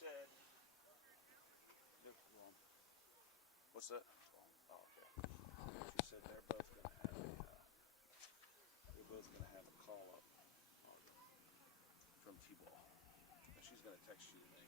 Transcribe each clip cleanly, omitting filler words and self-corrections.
said. What's that? Oh, okay. She said they're both going to have a call up from T-Ball. And she's going to text you today.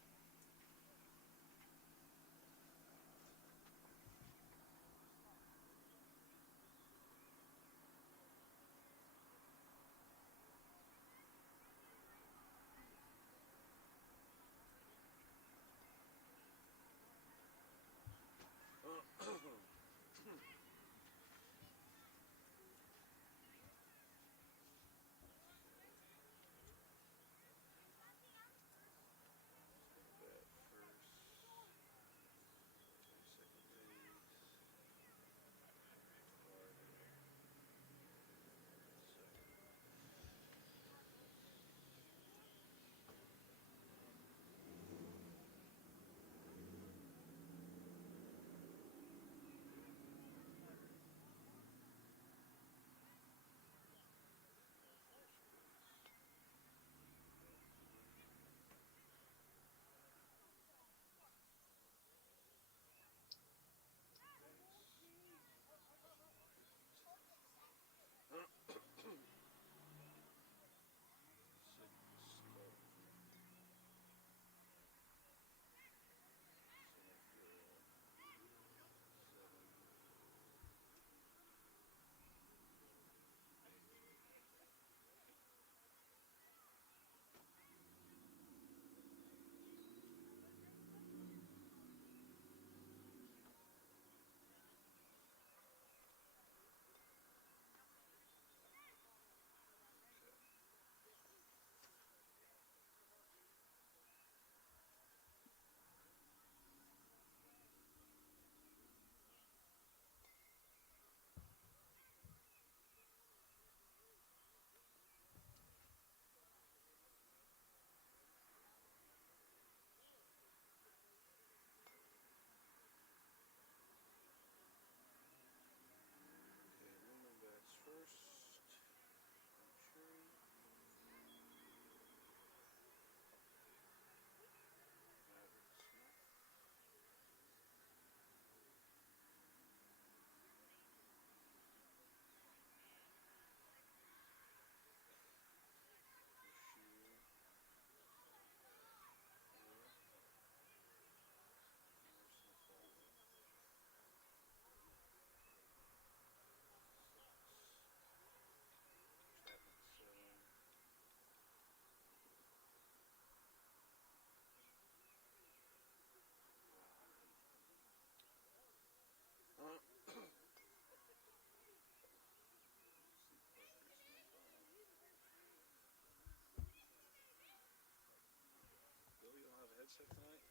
Bill, you don't have a headset tonight?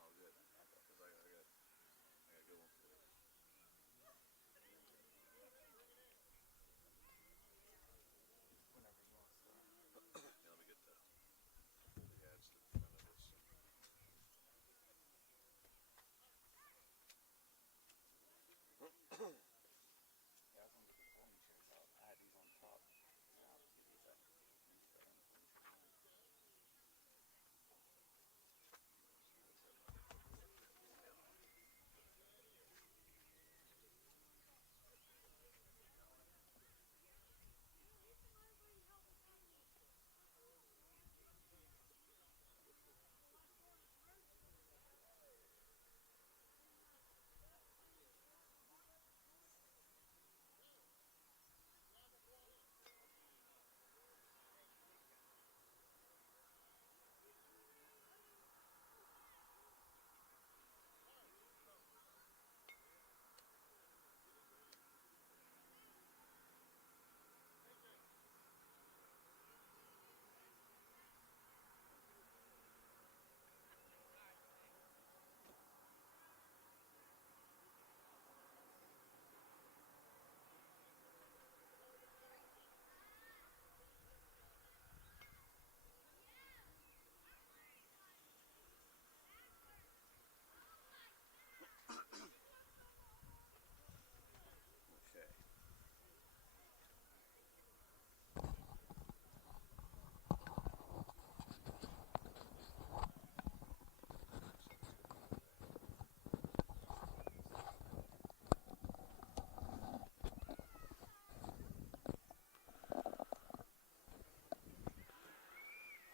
Oh, good. Because I got a good one for you. Whenever you want to start. Yeah, let me get the ads in front of this. Yeah, I was going to get the folding chairs out. I had these on top. Yeah, I'll give these up. These are on the folding chairs.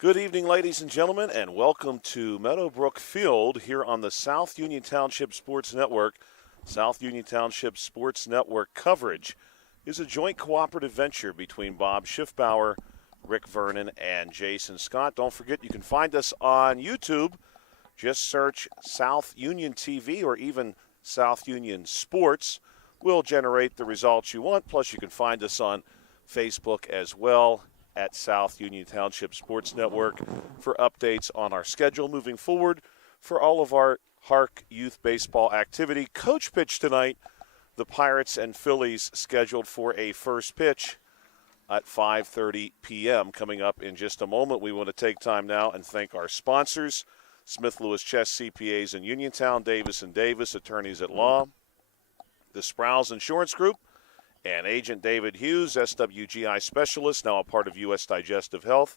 Good evening, ladies and gentlemen, and welcome to Meadowbrook Field here on the South Union Township Sports Network. South Union Township Sports Network coverage is a joint cooperative venture between Bob Schiffbauer, Rick Vernon, and Jason Scott. Don't forget, you can find us on YouTube. Just search South Union TV or even South Union Sports. We'll generate the results you want. Plus, you can find us on Facebook as well at South Union Township Sports Network for updates on our schedule moving forward for all of our HARC youth baseball activity. Coach pitch tonight, the Pirates and Phillies scheduled for a first pitch at 5:30 p.m. Coming up in just a moment. We want to take time now and thank our sponsors, Smith Lewis Chess CPAs in Uniontown, Davis & Davis, attorneys at law, the Sprouse Insurance Group, and Agent David Hughes, SWGI Specialist, now a part of U.S. Digestive Health,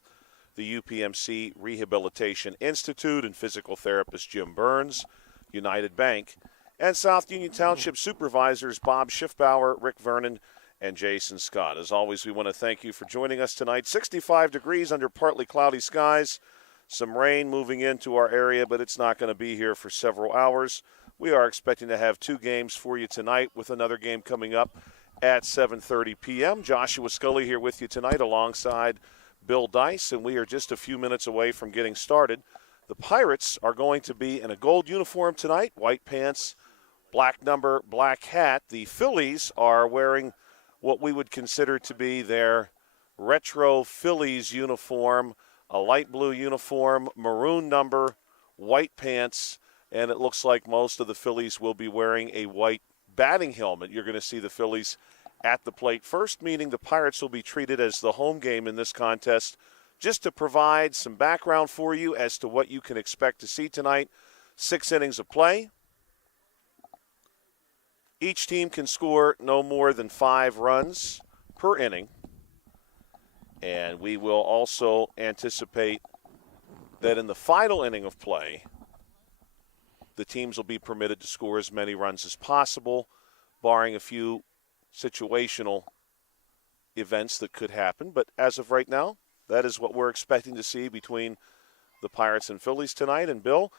the UPMC Rehabilitation Institute, and physical therapist Jim Burns, United Bank, and South Union Township Supervisors Bob Schiffbauer, Rick Vernon, and Jason Scott. As always, we want to thank you for joining us tonight. 65 degrees under partly cloudy skies, some rain moving into our area, but it's not going to be here for several hours. We are expecting to have 2 games for you tonight with another game coming up at 7:30 p.m. Joshua Scully here with you tonight alongside Bill Dice, and we are just a few minutes away from getting started. The Pirates are going to be in a gold uniform tonight, white pants, black number, black hat. The Phillies are wearing what we would consider to be their retro Phillies uniform, a light blue uniform, maroon number, white pants, and it looks like most of the Phillies will be wearing a white batting helmet. You're going to see the Phillies at the plate first, meaning the Pirates will be treated as the home game in this contest. Just to provide some background for you as to what you can expect to see tonight, 6 innings of play. Each team can score no more than 5 runs per inning. And we will also anticipate that in the final inning of play, the teams will be permitted to score as many runs as possible, barring a few situational events that could happen. But as of right now, that is what we're expecting to see between the Pirates and Phillies tonight. And, Bill,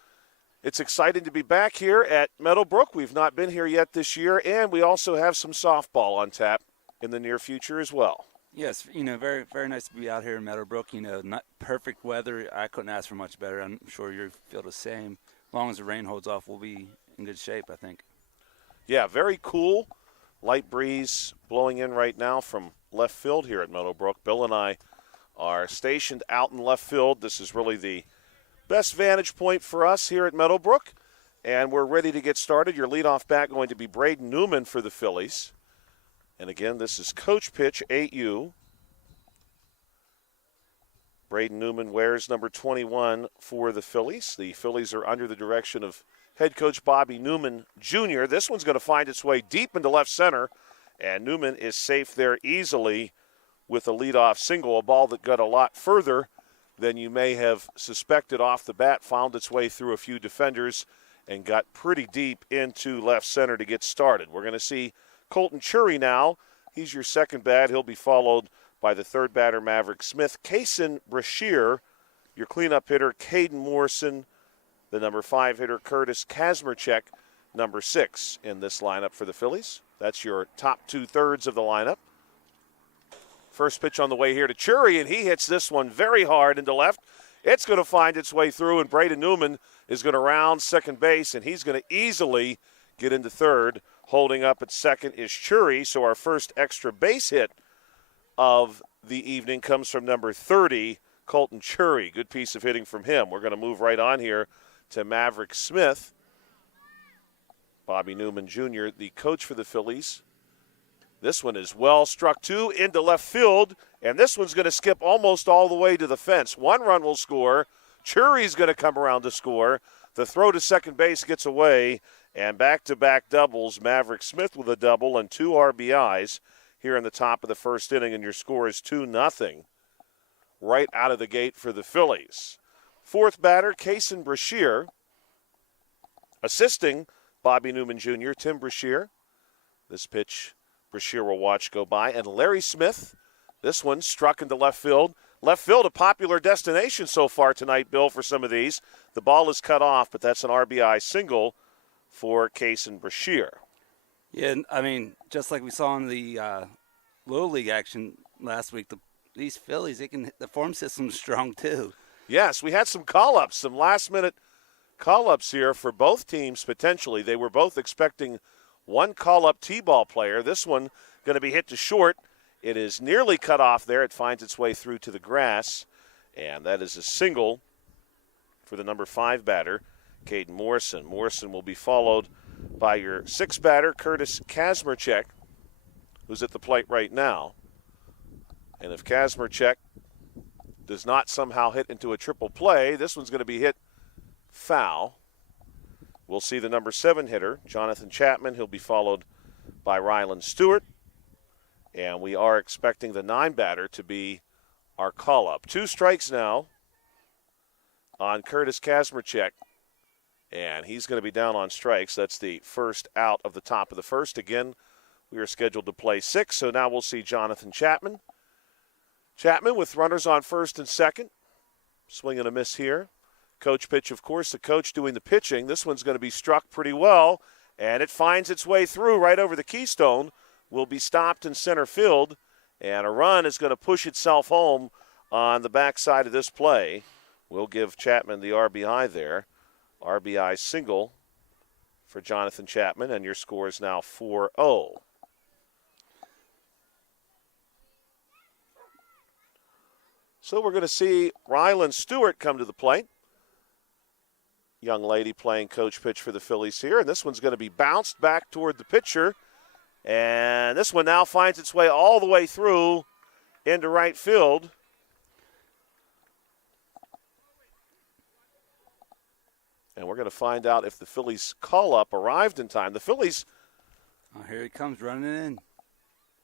it's exciting to be back here at Meadowbrook. We've not been here yet this year, and we also have some softball on tap in the near future as well. Yes, very, very nice to be out here in Meadowbrook. Not perfect weather. I couldn't ask for much better. I'm sure you feel the same. As long as the rain holds off, we'll be in good shape, I think. Yeah, very cool. Light breeze blowing in right now from left field here at Meadowbrook. Bill and I are stationed out in left field. This is really the best vantage point for us here at Meadowbrook, and we're ready to get started. Your leadoff bat going to be Braden Newman for the Phillies. And again, this is coach pitch 8U. Braden Newman wears number 21 for the Phillies. The Phillies are under the direction of head coach Bobby Newman Jr. This one's going to find its way deep into left center, and Newman is safe there easily with a leadoff single, a ball that got a lot further than you may have suspected off the bat, found its way through a few defenders and got pretty deep into left center to get started. We're going to see Colton Chury now. He's your second bat. He'll be followed by the third batter, Maverick Smith. Kason Brashear, your cleanup hitter, Caden Morrison, the number 5 hitter, Curtis Kazmerchek, number 6 in this lineup for the Phillies. That's your top 2/3 of the lineup. First pitch on the way here to Chury, and he hits this one very hard into left. It's going to find its way through, and Braden Newman is going to round second base, and he's going to easily get into third. Holding up at second is Chury, so our first extra base hit of the evening comes from number 30, Colton Chury. Good piece of hitting from him. We're going to move right on here to Maverick Smith. Bobby Newman Jr., the coach for the Phillies. This one is well struck too into left field, and this one's going to skip almost all the way to the fence. 1 run will score. Chury's going to come around to score. The throw to second base gets away, and back-to-back doubles. Maverick Smith with a double and 2 RBIs here in the top of the first inning, and your score is 2-0 right out of the gate for the Phillies. Fourth batter, Kason Brashear. Assisting Bobby Newman Jr., Tim Brashear. This pitch, Brashear will watch go by. And Larry Smith, this one struck into left field. Left field, a popular destination so far tonight, Bill, for some of these. The ball is cut off, but that's an RBI single for Kason Brashear. Yeah, I mean, just like we saw in the Little League action last week, these Phillies, the farm system's strong too. Yes, we had some call-ups, some last-minute call-ups here for both teams potentially. They were both expecting one call-up T-ball player. This one going to be hit to short. It is nearly cut off there. It finds its way through to the grass, and that is a single for the number 5 batter, Caden Morrison. Morrison will be followed by your 6th batter, Curtis Kazmerchek, who's at the plate right now. And if Kazmerchek does not somehow hit into a triple play, this one's going to be hit foul. We'll see the number 7 hitter, Jonathan Chapman. He'll be followed by Rylan Stewart. And we are expecting the 9 batter to be our call-up. 2 strikes now on Curtis Kazmerchek. And he's going to be down on strikes. That's the first out of the top of the first. Again, we are scheduled to play 6, so now we'll see Jonathan Chapman. Chapman with runners on first and second. Swing and a miss here. Coach pitch, of course, the coach doing the pitching. This one's going to be struck pretty well, and it finds its way through right over the keystone. Will be stopped in center field, and a run is going to push itself home on the backside of this play. We'll give Chapman the RBI there. RBI single for Jonathan Chapman, and your score is now 4-0. So we're going to see Rylan Stewart come to the plate. Young lady playing coach pitch for the Phillies here, and this one's going to be bounced back toward the pitcher. And this one now finds its way all the way through into right field. And we're going to find out if the Phillies call-up arrived in time. The Phillies. Oh, here he comes running in.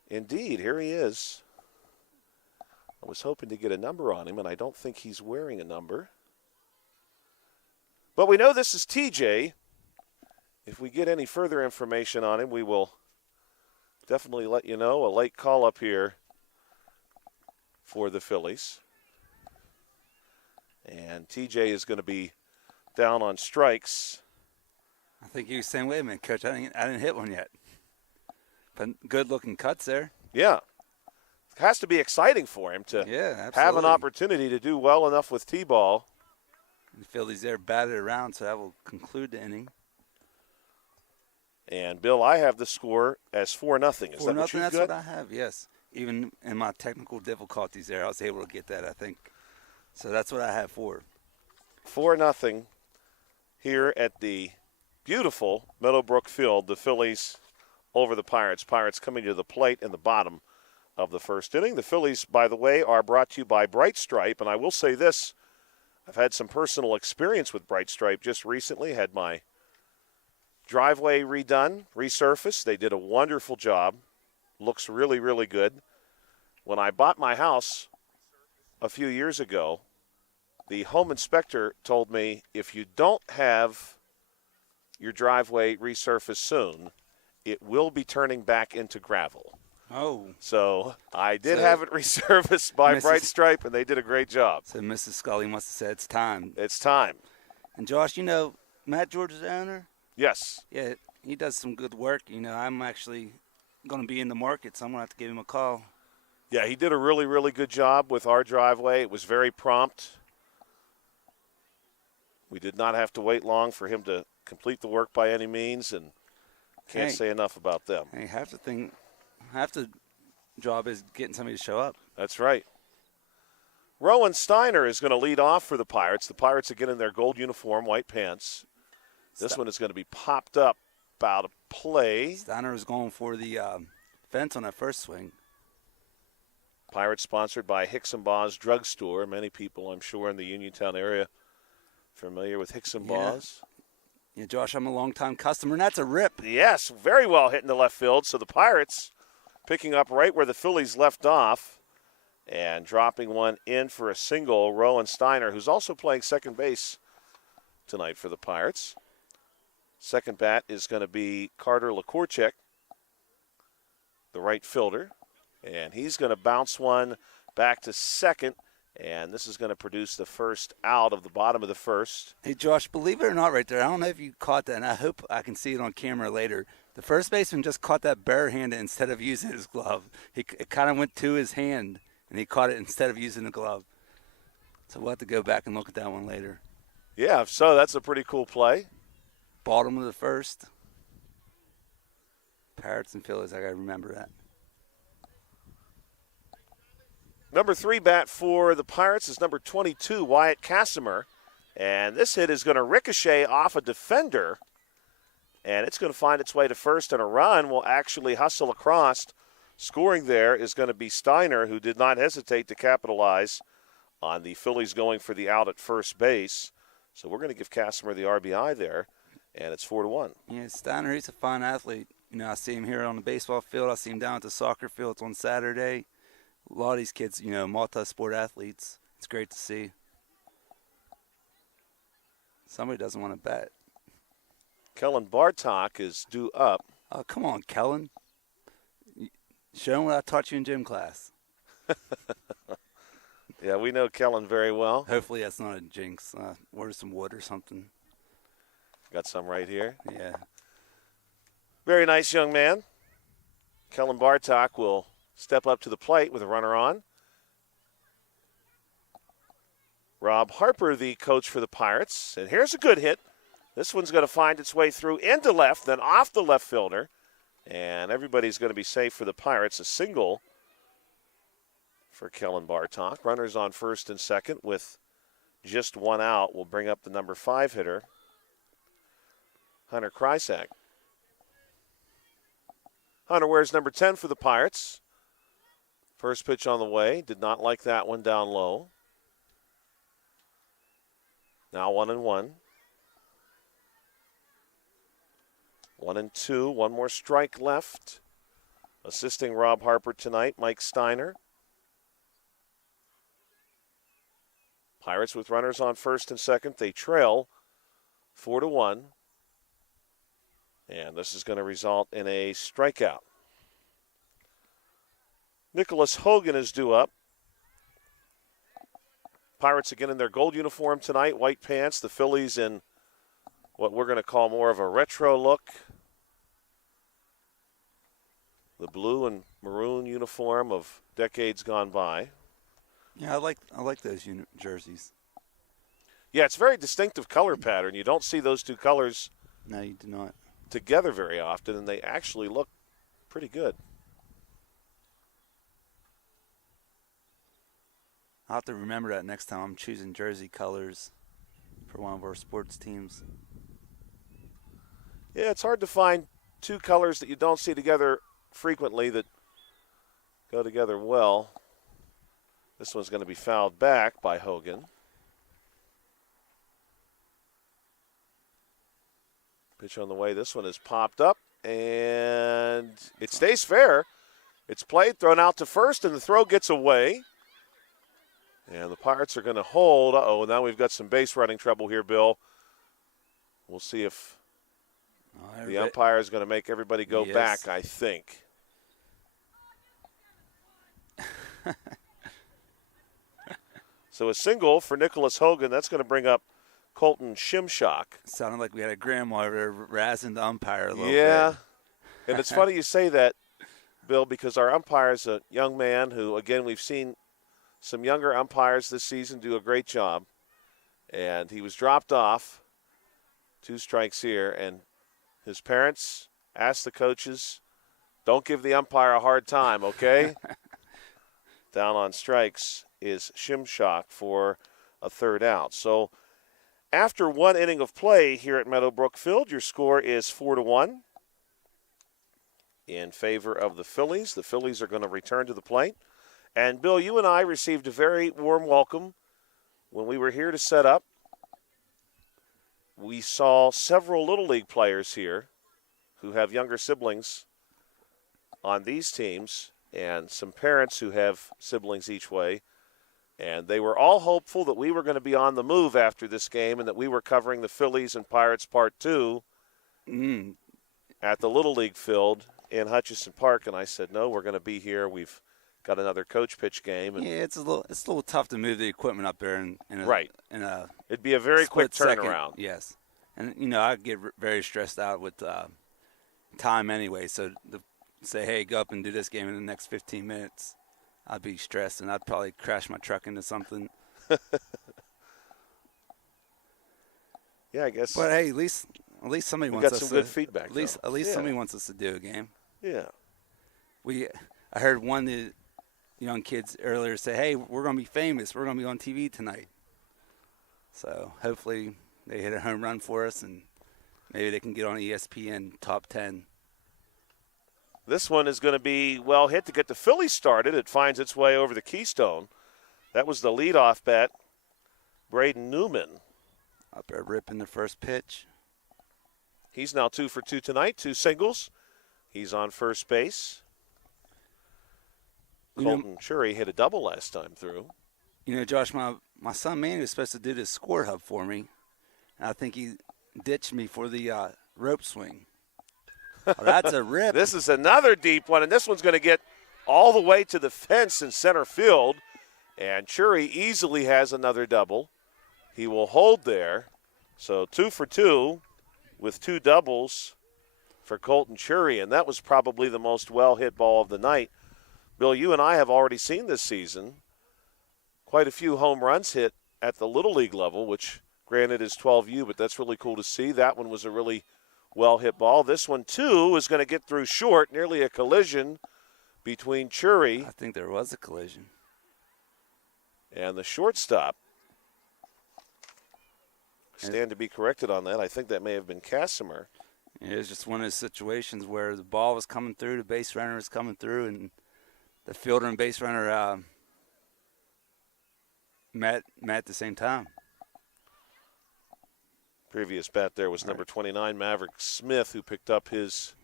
Indeed, here he is. I was hoping to get a number on him, and I don't think he's wearing a number. But we know this is TJ. If we get any further information on him, we will definitely let you know. A late call-up here for the Phillies. And TJ is going to be down on strikes. I think he was saying, wait a minute, Coach, I didn't hit one yet. But good-looking cuts there. Yeah. It has to be exciting for him to have an opportunity to do well enough with T-ball. The Phillies there batted around, so that will conclude the inning. And, Bill, I have the score as 4-0. Is that what you've that's got? what I have, yes. Even in my technical difficulties there, I was able to get that, I think. So that's what I have for. 4-0 here at the beautiful Meadowbrook Field. The Phillies over the Pirates. Pirates coming to the plate in the bottom of the first inning. The Phillies, by the way, are brought to you by Bright Stripe. And I will say this, I've had some personal experience with Bright Stripe just recently. Had my driveway redone, resurfaced. They did a wonderful job. Looks really, really good. When I bought my house a few years ago, the home inspector told me if you don't have your driveway resurfaced soon, it will be turning back into gravel. Oh. So I did have it resurfaced by Bright Stripe, and they did a great job. So Mrs. Scully must have said it's time. It's time. And, Josh, you know, Matt George's owner? Yes. Yeah, he does some good work. You know, I'm actually going to be in the market, so I'm going to have to give him a call. Yeah, he did a really, really good job with our driveway. It was very prompt. We did not have to wait long for him to complete the work by any means, and can't say enough about them. Hey, half the job is getting somebody to show up. That's right. Rowan Steiner is going to lead off for the Pirates. The Pirates again in their gold uniform, white pants. This one is going to be popped up about a play. Steiner was going for the fence on that first swing. Pirates sponsored by Hicks and Baugh's Drugstore. Many people, I'm sure, in the Uniontown area familiar with Hicks and Baugh's. Yeah, Josh, I'm a longtime customer, and that's a rip. Yes, very well hit in the left field. So the Pirates picking up right where the Phillies left off and dropping one in for a single. Rowan Steiner, who's also playing second base tonight for the Pirates. Second bat is going to be Carter Lakorchek, the right fielder. And he's going to bounce one back to second And this is going to produce the first out of the bottom of the first. Hey, Josh, believe it or not right there, I don't know if you caught that, and I hope I can see it on camera later. The first baseman just caught that barehanded instead of using his glove. It kind of went to his hand, and he caught it instead of using the glove. So we'll have to go back and look at that one later. Yeah, so that's a pretty cool play. Bottom of the first. Pirates and Phillies, I got to remember that. Number 3 bat for the Pirates is number 22, Wyatt Casimir. And this hit is going to ricochet off a defender. And it's going to find its way to first, and a run will actually hustle across. Scoring there is going to be Steiner, who did not hesitate to capitalize on the Phillies going for the out at first base. So we're going to give Casimir the RBI there, and it's 4-1. Yeah, Steiner, he's a fine athlete. You know, I see him here on the baseball field. I see him down at the soccer fields on Saturday. A lot of these kids, you know, multi-sport athletes. It's great to see. Somebody doesn't want to bet. Kellen Bartok is due up. Oh, come on, Kellen. Show him what I taught you in gym class. Yeah, we know Kellen very well. Hopefully that's not a jinx. Order some wood or something. Got some right here. Yeah. Very nice young man. Kellen Bartok will step up to the plate with a runner on. Rob Harper, the coach for the Pirates. And here's a good hit. This one's going to find its way through into left, then off the left fielder. And everybody's going to be safe for the Pirates. A single for Kellen Bartok. Runners on first and second with just one out will bring up the number 5 hitter, Hunter Krysak. Hunter wears number 10 for the Pirates. First pitch on the way. Did not like that one down low. Now 1-1. 1-2. One more strike left. Assisting Rob Harper tonight, Mike Steiner. Pirates with runners on first and second. They trail 4-1. And this is going to result in a strikeout. Nicholas Hogan is due up. Pirates again in their gold uniform tonight, white pants. The Phillies in what we're going to call more of a retro look. The blue and maroon uniform of decades gone by. Yeah, I like those jerseys. Yeah, it's a very distinctive color pattern. You don't see those two colors No, you do not. together very often, and they actually look pretty good. I'll have to remember that next time I'm choosing jersey colors for one of our sports teams. Yeah, it's hard to find two colors that you don't see together frequently that go together well. This one's going to be fouled back by Hogan. Pitch on the way. This one is popped up, and it stays fair. It's played, thrown out to first, and the throw gets away. And the Pirates are going to hold. Uh-oh, now we've got some base running trouble here, Bill. We'll see if the umpire is going to make everybody go back, I think. So a single for Nicholas Hogan. That's going to bring up Colton Shimshock. Sounded like we had a grandma razzing the umpire a little Yeah, bit. and it's funny you say that, Bill, because our umpire is a young man who, again, we've seen some younger umpires this season do a great job. And he was dropped off, 2 strikes here, and his parents asked the coaches, don't give the umpire a hard time, okay? Down on strikes is Shimshock for a third out. So after 1 inning of play here at Meadowbrook Field, your score is 4-1 in favor of the Phillies. The Phillies are going to return to the plate. And, Bill, you and I received a very warm welcome when we were here to set up. We saw several Little League players here who have younger siblings on these teams and some parents who have siblings each way. And they were all hopeful that we were going to be on the move after this game and that we were covering the Phillies and Pirates Part 2 at the Little League field in Hutchison Park. And I said, no, we're going to be here. We've got another coach pitch game. And Yeah, it's a little tough to move the equipment up there in a right. in a It'd be a very quick split second. turnaround. Yes, and I get very stressed out with time anyway. So to say, hey, go up and do this game in the next 15 minutes, I'd be stressed and I'd probably crash my truck into something. Yeah, I guess. But hey, at least somebody we wants got us some to, good feedback. At least somebody wants us to do a game. Yeah. I heard one of the young kids earlier say, hey, we're going to be famous. We're going to be on TV tonight. So hopefully they hit a home run for us and maybe they can get on ESPN top 10. This one is going to be well hit to get the Phillies started. It finds its way over the Keystone. That was the leadoff bat, Braden Newman. Up there ripping the first pitch. He's now 2 for 2 tonight, 2 singles. He's on first base. Colton Chury hit a double last time through. You know, Josh, my son Manny was supposed to do this score hub for me, and I think he ditched me for the rope swing. Oh, that's a rip. This is another deep one, and this one's going to get all the way to the fence in center field. And Chury easily has another double. He will hold there. So 2 for 2 with 2 doubles for Colton Chury, and that was probably the most well-hit ball of the night. Bill, you and I have already seen this season quite a few home runs hit at the Little League level, which granted is 12U, but that's really cool to see. That one was a really well-hit ball. This one, too, is going to get through short, nearly a collision between Chury. I think there was a collision. And the shortstop. Stand to be corrected on that. I think that may have been Casimir. It was just one of those situations where the ball was coming through, the base runner was coming through, and the fielder and base runner met at the same time. Previous bat there was number 29, Maverick Smith, who picked up his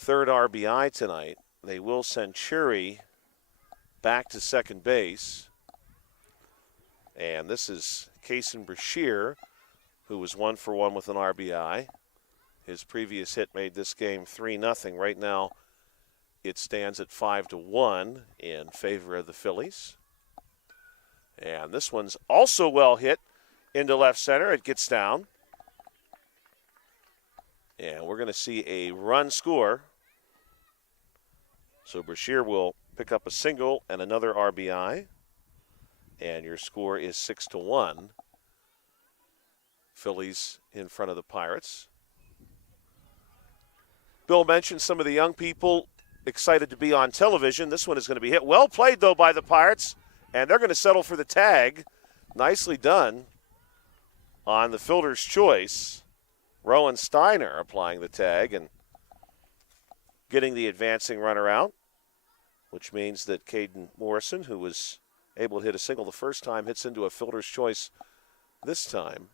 3rd RBI tonight. They will send Chury back to second base. And this is Kason Brashear, who was 1 for 1 with an RBI. His previous hit made this game 3-0. Right now, it stands at 5-1 in favor of the Phillies. And this one's also well hit into left center. It gets down. And we're going to see a run score. So Brashear will pick up a single and another RBI. And your score is 6-1. Phillies in front of the Pirates. Bill mentioned some of the young people excited to be on television. This one is going to be hit. Well played, though, by the Pirates. And they're going to settle for the tag. Nicely done on the fielder's choice. Rowan Steiner applying the tag and getting the advancing runner out, which means that Caden Morrison, who was able to hit a single the first time, hits into a fielder's choice this time.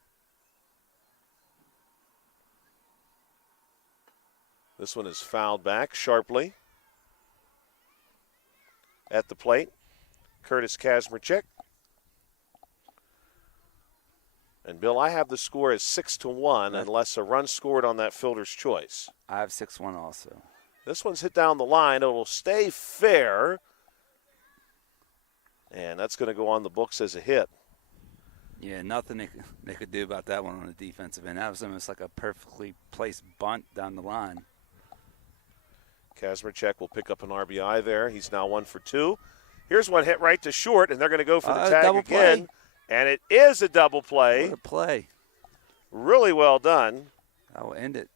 This one is fouled back sharply. At the plate, Curtis Kazmerchik. And, Bill, I have the score as 6-1 unless a run scored on that fielder's choice. I have 6-1 also. This one's hit down the line. It will stay fair. And that's going to go on the books as a hit. Yeah, nothing they could do about that one on the defensive end. That was almost like a perfectly placed bunt down the line. Kazmerchik will pick up an RBI there. He's now 1 for 2. Here's one hit right to short, and they're going to go for the tag double again. Play. And it is a double play. What a play. Really well done. That will end it.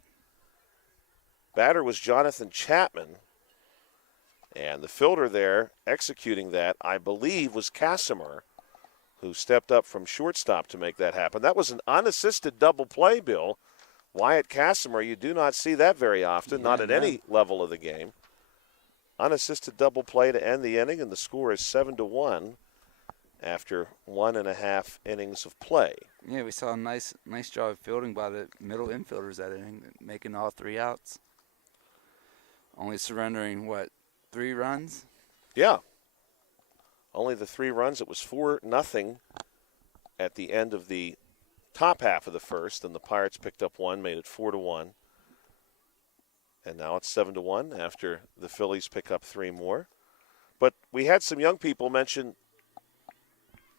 Batter was Jonathan Chapman. And the fielder there executing that, I believe, was Casimir, who stepped up from shortstop to make that happen. That was an unassisted double play, Bill. Wyatt Casimir, you do not see that very often, not at any level of the game. Unassisted double play to end the inning, and the score is 7-1 after 1.5 innings of play. Yeah, we saw a nice job of fielding by the middle infielders that inning, making all 3 outs. Only surrendering, 3 runs? Yeah. Only the 3 runs. It was 4-0 at the end of the top half of the first, and the Pirates picked up 1, made it 4-1. And now it's 7-1 after the Phillies pick up 3 more. But we had some young people mention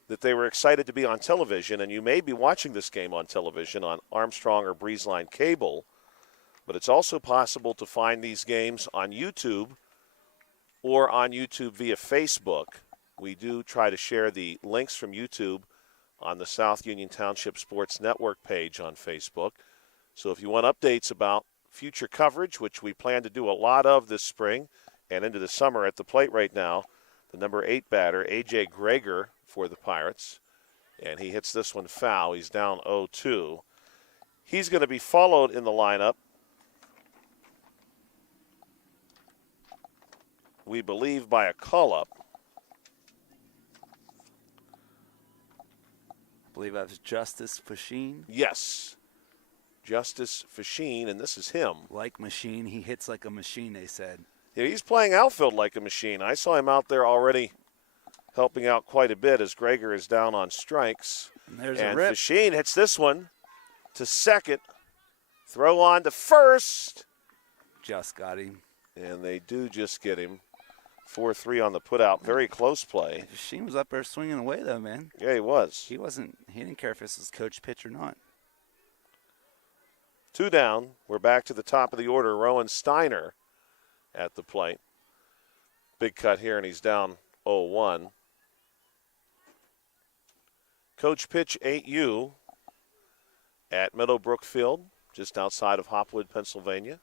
that they were excited to be on television, and you may be watching this game on television on Armstrong or Breezeline Cable, but it's also possible to find these games on YouTube or on YouTube via Facebook. We do try to share the links from YouTube on the South Union Township Sports Network page on Facebook. So if you want updates about future coverage, which we plan to do a lot of this spring and into the summer, at the plate right now, the number 8 batter, A.J. Greger, for the Pirates. And he hits this one foul. He's down 0-2. He's going to be followed in the lineup, we believe, by a call-up. I believe that was Justice Fasheen. Yes. Justice Fasheen, and this is him. Like machine. He hits like a machine, they said. Yeah, he's playing outfield like a machine. I saw him out there already helping out quite a bit as Greger is down on strikes. And there's a rip. Fasheen hits this one to second. Throw on to first. Just got him. And they do just get him. 4-3 on the putout. Very close play. Fasheen was up there swinging away, though, man. Yeah, he was. He didn't care if this was coach pitch or not. 2 down. We're back to the top of the order. Rowan Steiner at the plate. Big cut here, and he's down 0-1. Coach pitch 8U at Meadowbrook Field, just outside of Hopwood, Pennsylvania.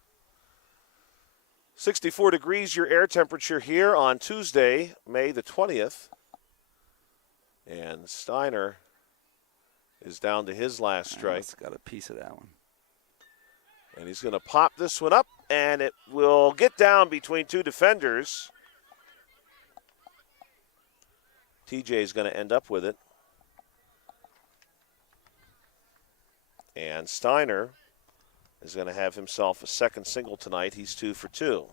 64 degrees your air temperature here on Tuesday, May the 20th. And Steiner is down to his last strike. He's got a piece of that one. And he's going to pop this one up, and it will get down between 2 defenders. TJ is going to end up with it. And Steiner is going to have himself a second single tonight. He's 2 for 2.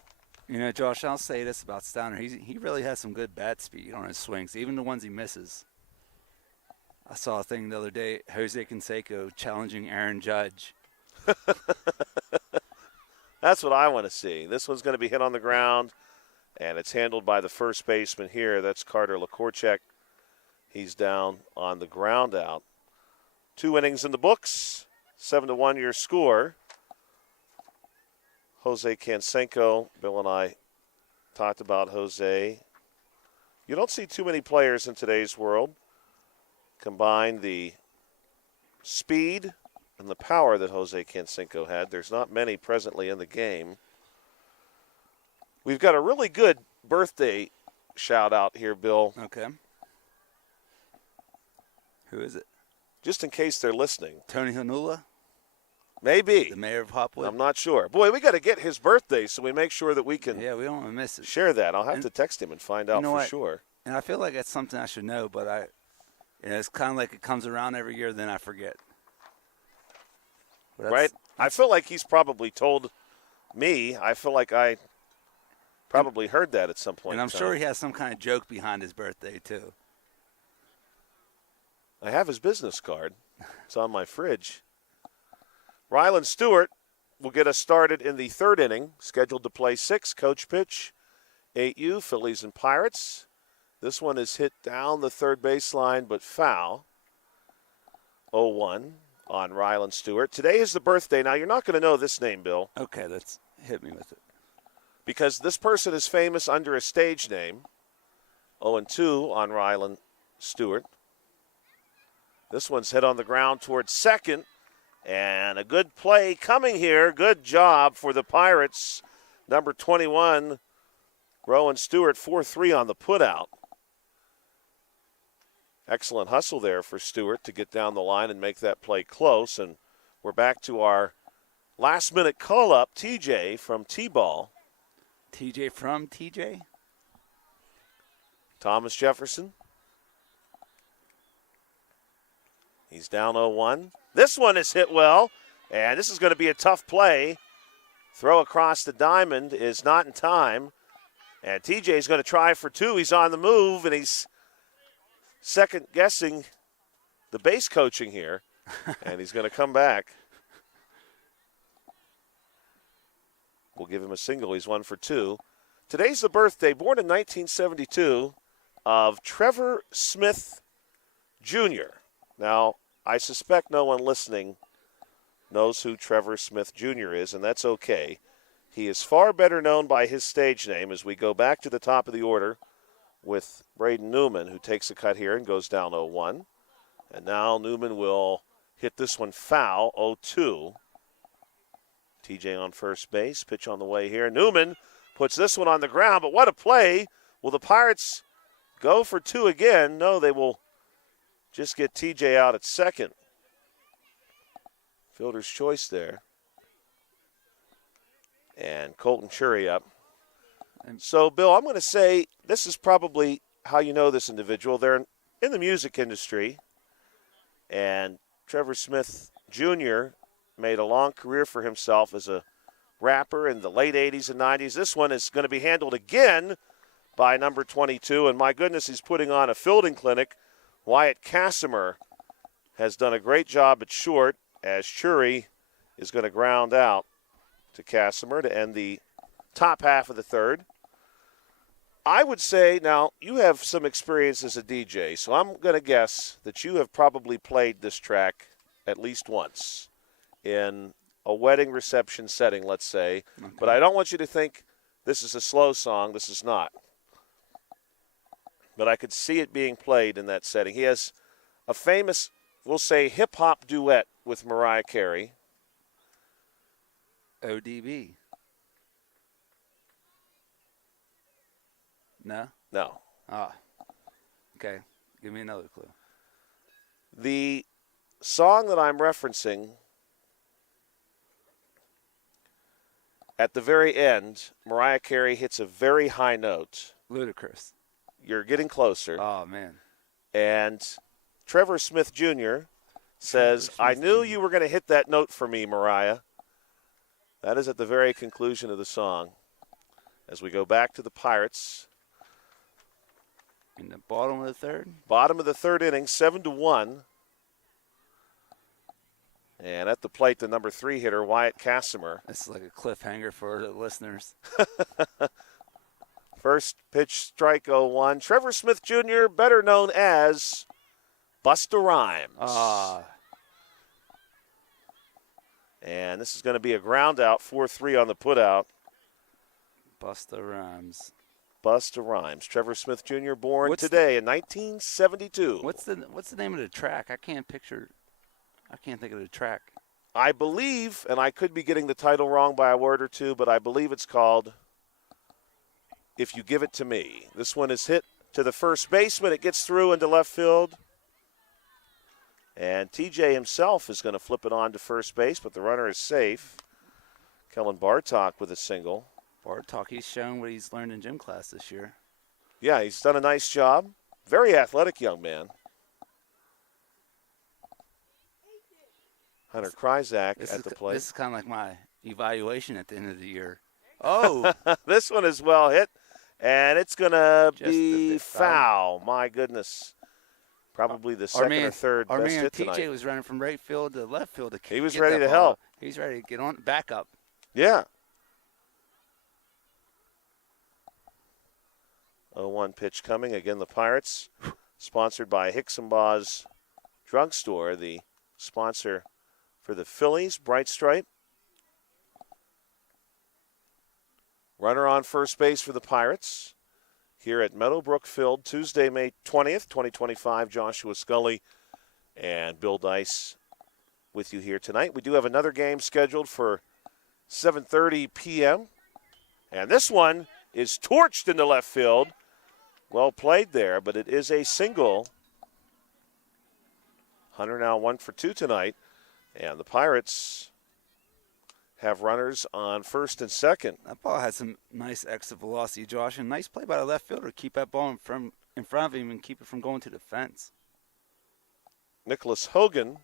You know, Josh, I'll say this about Steiner. He really has some good bat speed on his swings, even the ones he misses. I saw a thing the other day, Jose Canseco challenging Aaron Judge. That's what I want to see. This one's going to be hit on the ground, and it's handled by the first baseman here. That's Carter LaCourchek. He's down on the ground out. 2 innings in the books, 7-1 your score. Jose Canseco, Bill and I talked about Jose. You don't see too many players in today's world combine the speed and the power that Jose Canseco had. There's not many presently in the game. We've got a really good birthday shout out here, Bill. Okay. Who is it? Just in case they're listening. Tony Hanula? Maybe. The mayor of Hopwood? I'm not sure. Boy, we got to get his birthday so we make sure that we can we don't want to miss it. Share that. I'll have to text him and find out for sure. And I feel like that's something I should know, but it's kind of like it comes around every year, then I forget. Right? I feel like he's probably told me. I feel like I probably heard that at some point. And I'm sure he has some kind of joke behind his birthday, too. I have his business card. It's on my fridge. Rylan Stewart will get us started in the 3rd inning, scheduled to play 6. Coach pitch, 8U, Phillies and Pirates. This one is hit down the third baseline, but foul. 0-1 on Rylan Stewart. Today is the birthday. Now, you're not going to know this name, Bill. Okay, let's hit me with it. Because this person is famous under a stage name. 0-2 on Rylan Stewart. This one's hit on the ground towards second. And a good play coming here. Good job for the Pirates. Number 21, Rowan Stewart, 4-3 on the putout. Excellent hustle there for Stewart to get down the line and make that play close. And we're back to our last-minute call-up, TJ from T-Ball. TJ from TJ? Thomas Jefferson. He's down 0-1. This one is hit well, and this is going to be a tough play. Throw across the diamond is not in time. And TJ is going to try for 2. He's on the move, and he's second-guessing the base coaching here. And he's going to come back. We'll give him a single. He's 1 for 2. Today's the birthday, born in 1972, of Trevor Smith Jr. Now, I suspect no one listening knows who Trevor Smith Jr. is, and that's okay. He is far better known by his stage name as we go back to the top of the order with Braden Newman, who takes a cut here and goes down 0-1. And now Newman will hit this one foul, 0-2. TJ on first base, pitch on the way here. Newman puts this one on the ground, but what a play. Will the Pirates go for two again? No, they will just get TJ out at second. Fielder's choice there. And Colton Chury up. So, Bill, I'm going to say this is probably how you know this individual. They're in the music industry, and Trevor Smith Jr. made a long career for himself as a rapper in the late 80s and 90s. This one is going to be handled again by number 22, and my goodness, he's putting on a fielding clinic. Wyatt Casimir has done a great job at short as Chury is going to ground out to Casimir to end the top half of the third. I would say, now, you have some experience as a DJ, so I'm going to guess that you have probably played this track at least once in a wedding reception setting, let's say. Okay. But I don't want you to think this is a slow song. This is not. But I could see it being played in that setting. He has a famous, we'll say, hip-hop duet with Mariah Carey. ODB. No? No. Ah. Okay. Give me another clue. The song that I'm referencing, at the very end, Mariah Carey hits a very high note. Ludicrous. You're getting closer. Oh, man. And Trevor Smith Jr. says, I knew you were going to hit that note for me, Mariah. That is at the very conclusion of the song. As we go back to the Pirates. In the bottom of the third? Bottom of the third inning, 7-1. And at the plate, the number 3 hitter, Wyatt Casimir. This is like a cliffhanger for the listeners. First pitch, strike 0-1. Trevor Smith Jr., better known as Busta Rhymes. Ah. And this is going to be a ground out, 4-3 on the putout. Busta Rhymes. Busta Rhymes. Trevor Smith Jr. born today in 1972. What's the name of the track? I can't think of the track. I believe, and I could be getting the title wrong by a word or two, but I believe it's called If You Give It to Me. This one is hit to the first baseman. It gets through into left field. And TJ himself is going to flip it on to first base, but the runner is safe. Kellen Bartok with a single. Bartok, he's shown what he's learned in gym class this year. Yeah, he's done a nice job. Very athletic young man. Hunter Kryzak at the plate. This is kind of like my evaluation at the end of the year. Oh. This one is well hit, and it's going to be foul. My goodness. Probably the second or third best hit tonight. TJ was running from right field to left field. He was ready to help. He's ready to get on back up. Yeah. 0-1 pitch coming. Again, the Pirates, sponsored by Hicks and Baugh's Drugstore, the sponsor for the Phillies, Bright Stripe. Runner on first base for the Pirates here at Meadowbrook Field, Tuesday, May 20th, 2025. Joshua Scully and Bill Dice with you here tonight. We do have another game scheduled for 7:30 p.m. And this one is torched into left field. Well played there, but it is a single. Hunter now 1 for 2 tonight. And the Pirates have runners on first and second. That ball has some nice exit velocity, Josh, and nice play by the left fielder. Keep that ball in front of him and keep it from going to the fence. Nicholas Hogan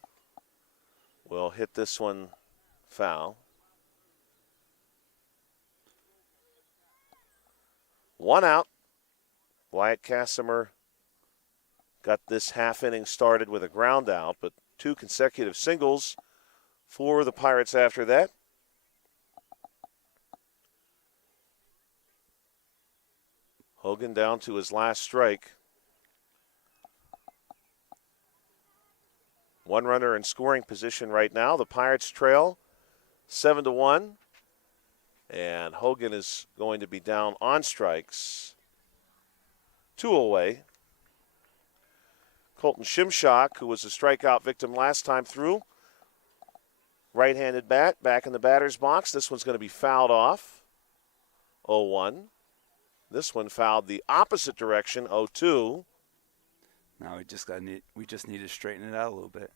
will hit this one foul. 1 out. Wyatt Casimir got this half inning started with a ground out, but 2 consecutive singles for the Pirates after that. Hogan down to his last strike. One runner in scoring position right now. The Pirates trail 7-1. And Hogan is going to be down on strikes. 2 away. Colton Shimshock, who was a strikeout victim last time through. Right-handed bat back in the batter's box. This one's going to be fouled off. 0-1. This one fouled the opposite direction. 0-2. Now we just need to straighten it out a little bit.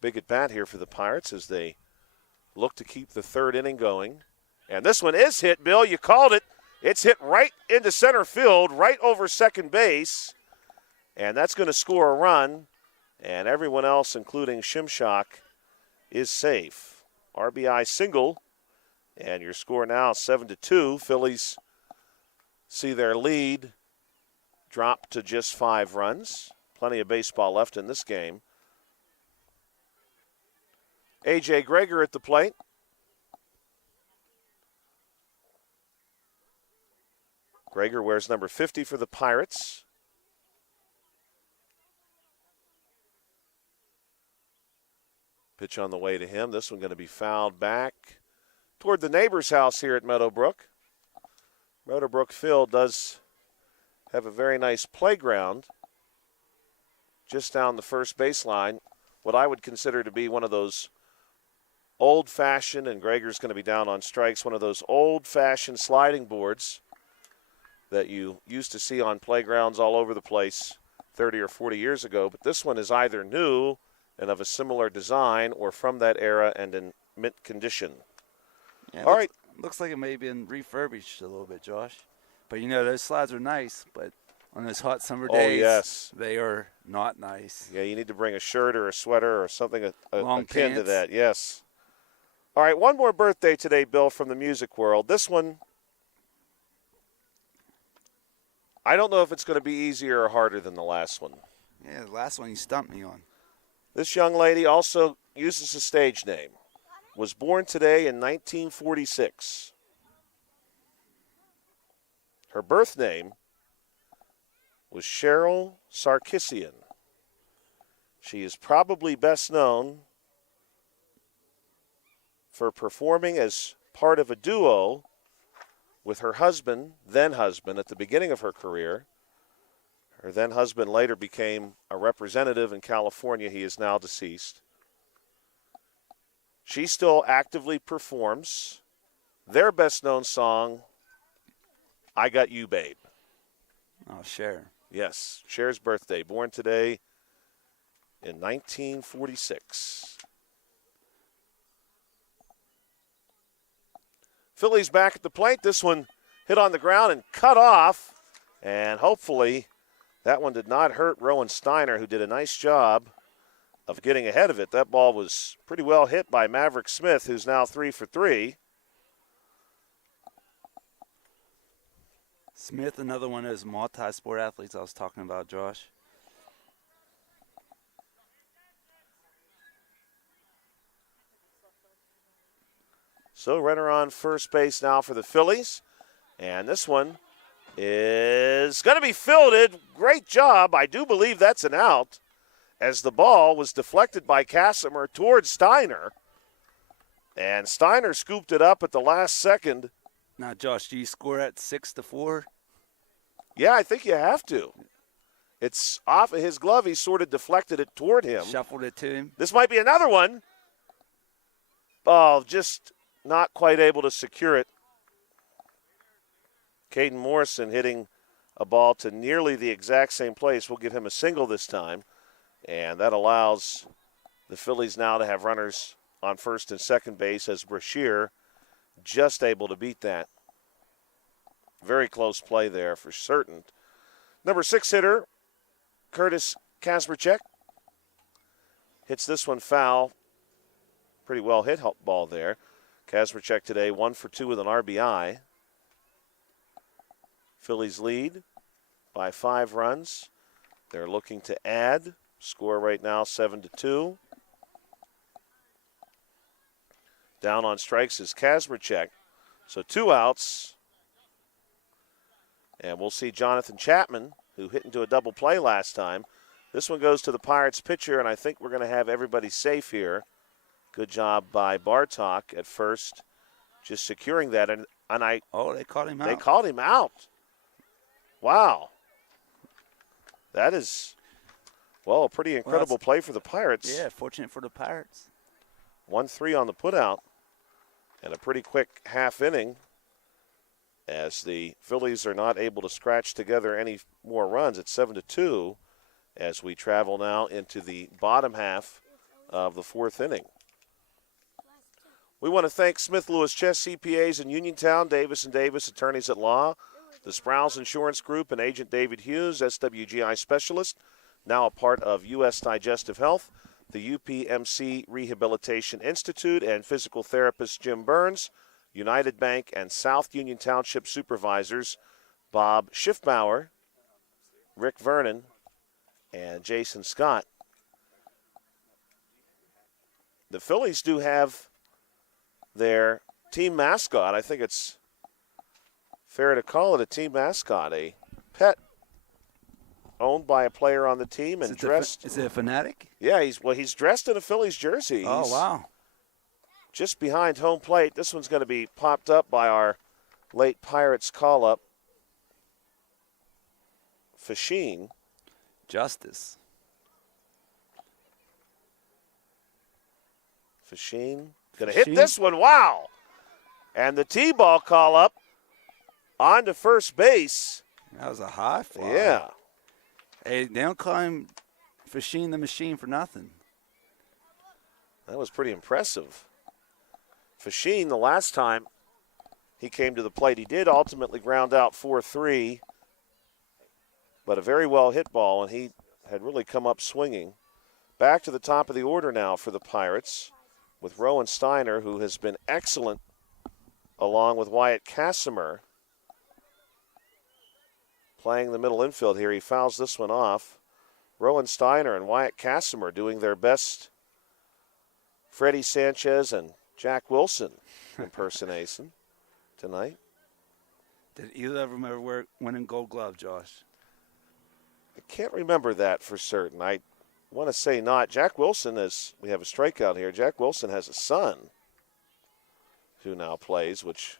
Big at bat here for the Pirates as they look to keep the third inning going. And this one is hit, Bill. You called it. It's hit right into center field, right over second base. And that's going to score a run. And everyone else, including Shimshock, is safe. RBI single. And your score now 7-2. Phillies see their lead drop to just 5 runs. Plenty of baseball left in this game. A.J. Greger at the plate. Greger wears number 50 for the Pirates. Pitch on the way to him. This one going to be fouled back toward the neighbor's house here at Meadowbrook. Meadowbrook Field does have a very nice playground just down the first baseline. What I would consider to be one of those old-fashioned, and Greger's going to be down on strikes, one of those old-fashioned sliding boards that you used to see on playgrounds all over the place 30 or 40 years ago. But this one is either new and of a similar design or from that era and in mint condition. Yeah, all right. Looks like it may have been refurbished a little bit, Josh. But, those slides are nice, but on those hot summer days, yes, they are not nice. Yeah, you need to bring a shirt or a sweater or something Long akin pants. to that, yes. All right, one more birthday today, Bill, from the music world. This one, I don't know if it's going to be easier or harder than the last one. Yeah, the last one you stumped me on. This young lady also uses a stage name. Was born today in 1946. Her birth name was Cheryl Sarkisian. She is probably best known for performing as part of a duo with her then husband, at the beginning of her career. Her then husband later became a representative in California. He is now deceased. She still actively performs their best-known song, I Got You, Babe. Oh, Cher. Yes, Cher's birthday, born today in 1946. Phillies back at the plate. This one hit on the ground and cut off. And hopefully that one did not hurt Rowan Steiner, who did a nice job of getting ahead of it. That ball was pretty well hit by Maverick Smith, who's now 3 for 3. Smith, another one of those multi-sport athletes I was talking about, Josh. So runner on first base now for the Phillies. And this one is going to be fielded. Great job. I do believe that's an out, as the ball was deflected by Casimir towards Steiner. And Steiner scooped it up at the last second. Now, Josh, do you score at 6-4? Yeah, I think you have to. It's off of his glove. He sort of deflected it toward him. Shuffled it to him. This might be another one. Oh, just not quite able to secure it. Caden Morrison hitting a ball to nearly the exact same place. We'll give him a single this time. And that allows the Phillies now to have runners on first and second base, as Brashear just able to beat that. Very close play there for certain. Number 6 hitter, Curtis Kasperchek, hits this one foul. Pretty well hit ball there. Kasperchek today 1 for 2 with an RBI. Phillies lead by 5 runs. They're looking to add. Score right now 7-2. Down on strikes is Kasperchek. So 2 outs. And we'll see Jonathan Chapman, who hit into a double play last time. This one goes to the Pirates pitcher, and I think we're going to have everybody safe here. Good job by Bartok at first, just securing that. And they caught him out. They called him out. Wow. That is, well, a pretty incredible play for the Pirates. Yeah, fortunate for the Pirates. 1-3 on the putout, and a pretty quick half inning as the Phillies are not able to scratch together any more runs. It's 7-2 as we travel now into the bottom half of the 4th inning. We want to thank Smith Lewis Chess CPAs in Uniontown, Davis & Davis Attorneys at Law, the Sprouse Insurance Group and Agent David Hughes, SWGI Specialist, now a part of U.S. Digestive Health, the UPMC Rehabilitation Institute, and physical therapist Jim Burns, United Bank and South Union Township Supervisors Bob Schiffbauer, Rick Vernon, and Jason Scott. The Phillies do have their team mascot. I think it's fair to call it a team mascot, a pet owned by a player on the team and dressed. Is it a Fanatic? Yeah, he's dressed in a Phillies jersey. Oh, wow. Just behind home plate. This one's going to be popped up by our late Pirates call-up, Fasheen. Justice. Fasheen going to hit this one. Wow. And the T-ball call-up on to first base. That was a high fly. Yeah. Hey, they don't call him Fasheen the Machine for nothing. That was pretty impressive. Fasheen, the last time he came to the plate, he did ultimately ground out 4-3, but a very well hit ball, and he had really come up swinging. Back to the top of the order now for the Pirates with Rowan Steiner, who has been excellent, along with Wyatt Casimir. Playing the middle infield here, he fouls this one off. Rowan Steiner and Wyatt Casimir doing their best Freddie Sanchez and Jack Wilson impersonation tonight. Did either of them ever winning Gold Glove, Josh? I can't remember that for certain. I want to say not. Jack Wilson we have a strikeout here. Jack Wilson has a son who now plays, which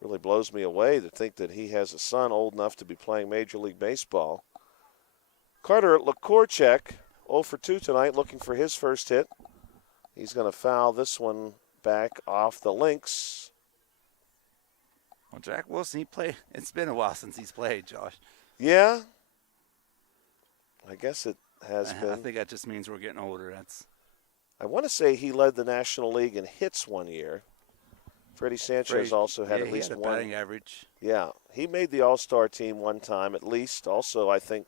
really blows me away to think that he has a son old enough to be playing Major League Baseball. Carter Lekorchek, 0 for 2 tonight, looking for his first hit. He's going to foul this one back off the links. Well, Jack Wilson, it's been a while since he's played, Josh. Yeah. I guess it has been. I think that just means we're getting older. I want to say he led the National League in hits one year. Freddie Sanchez also had at least had a one. batting average. Yeah. He made the All-Star team one time at least. Also, I think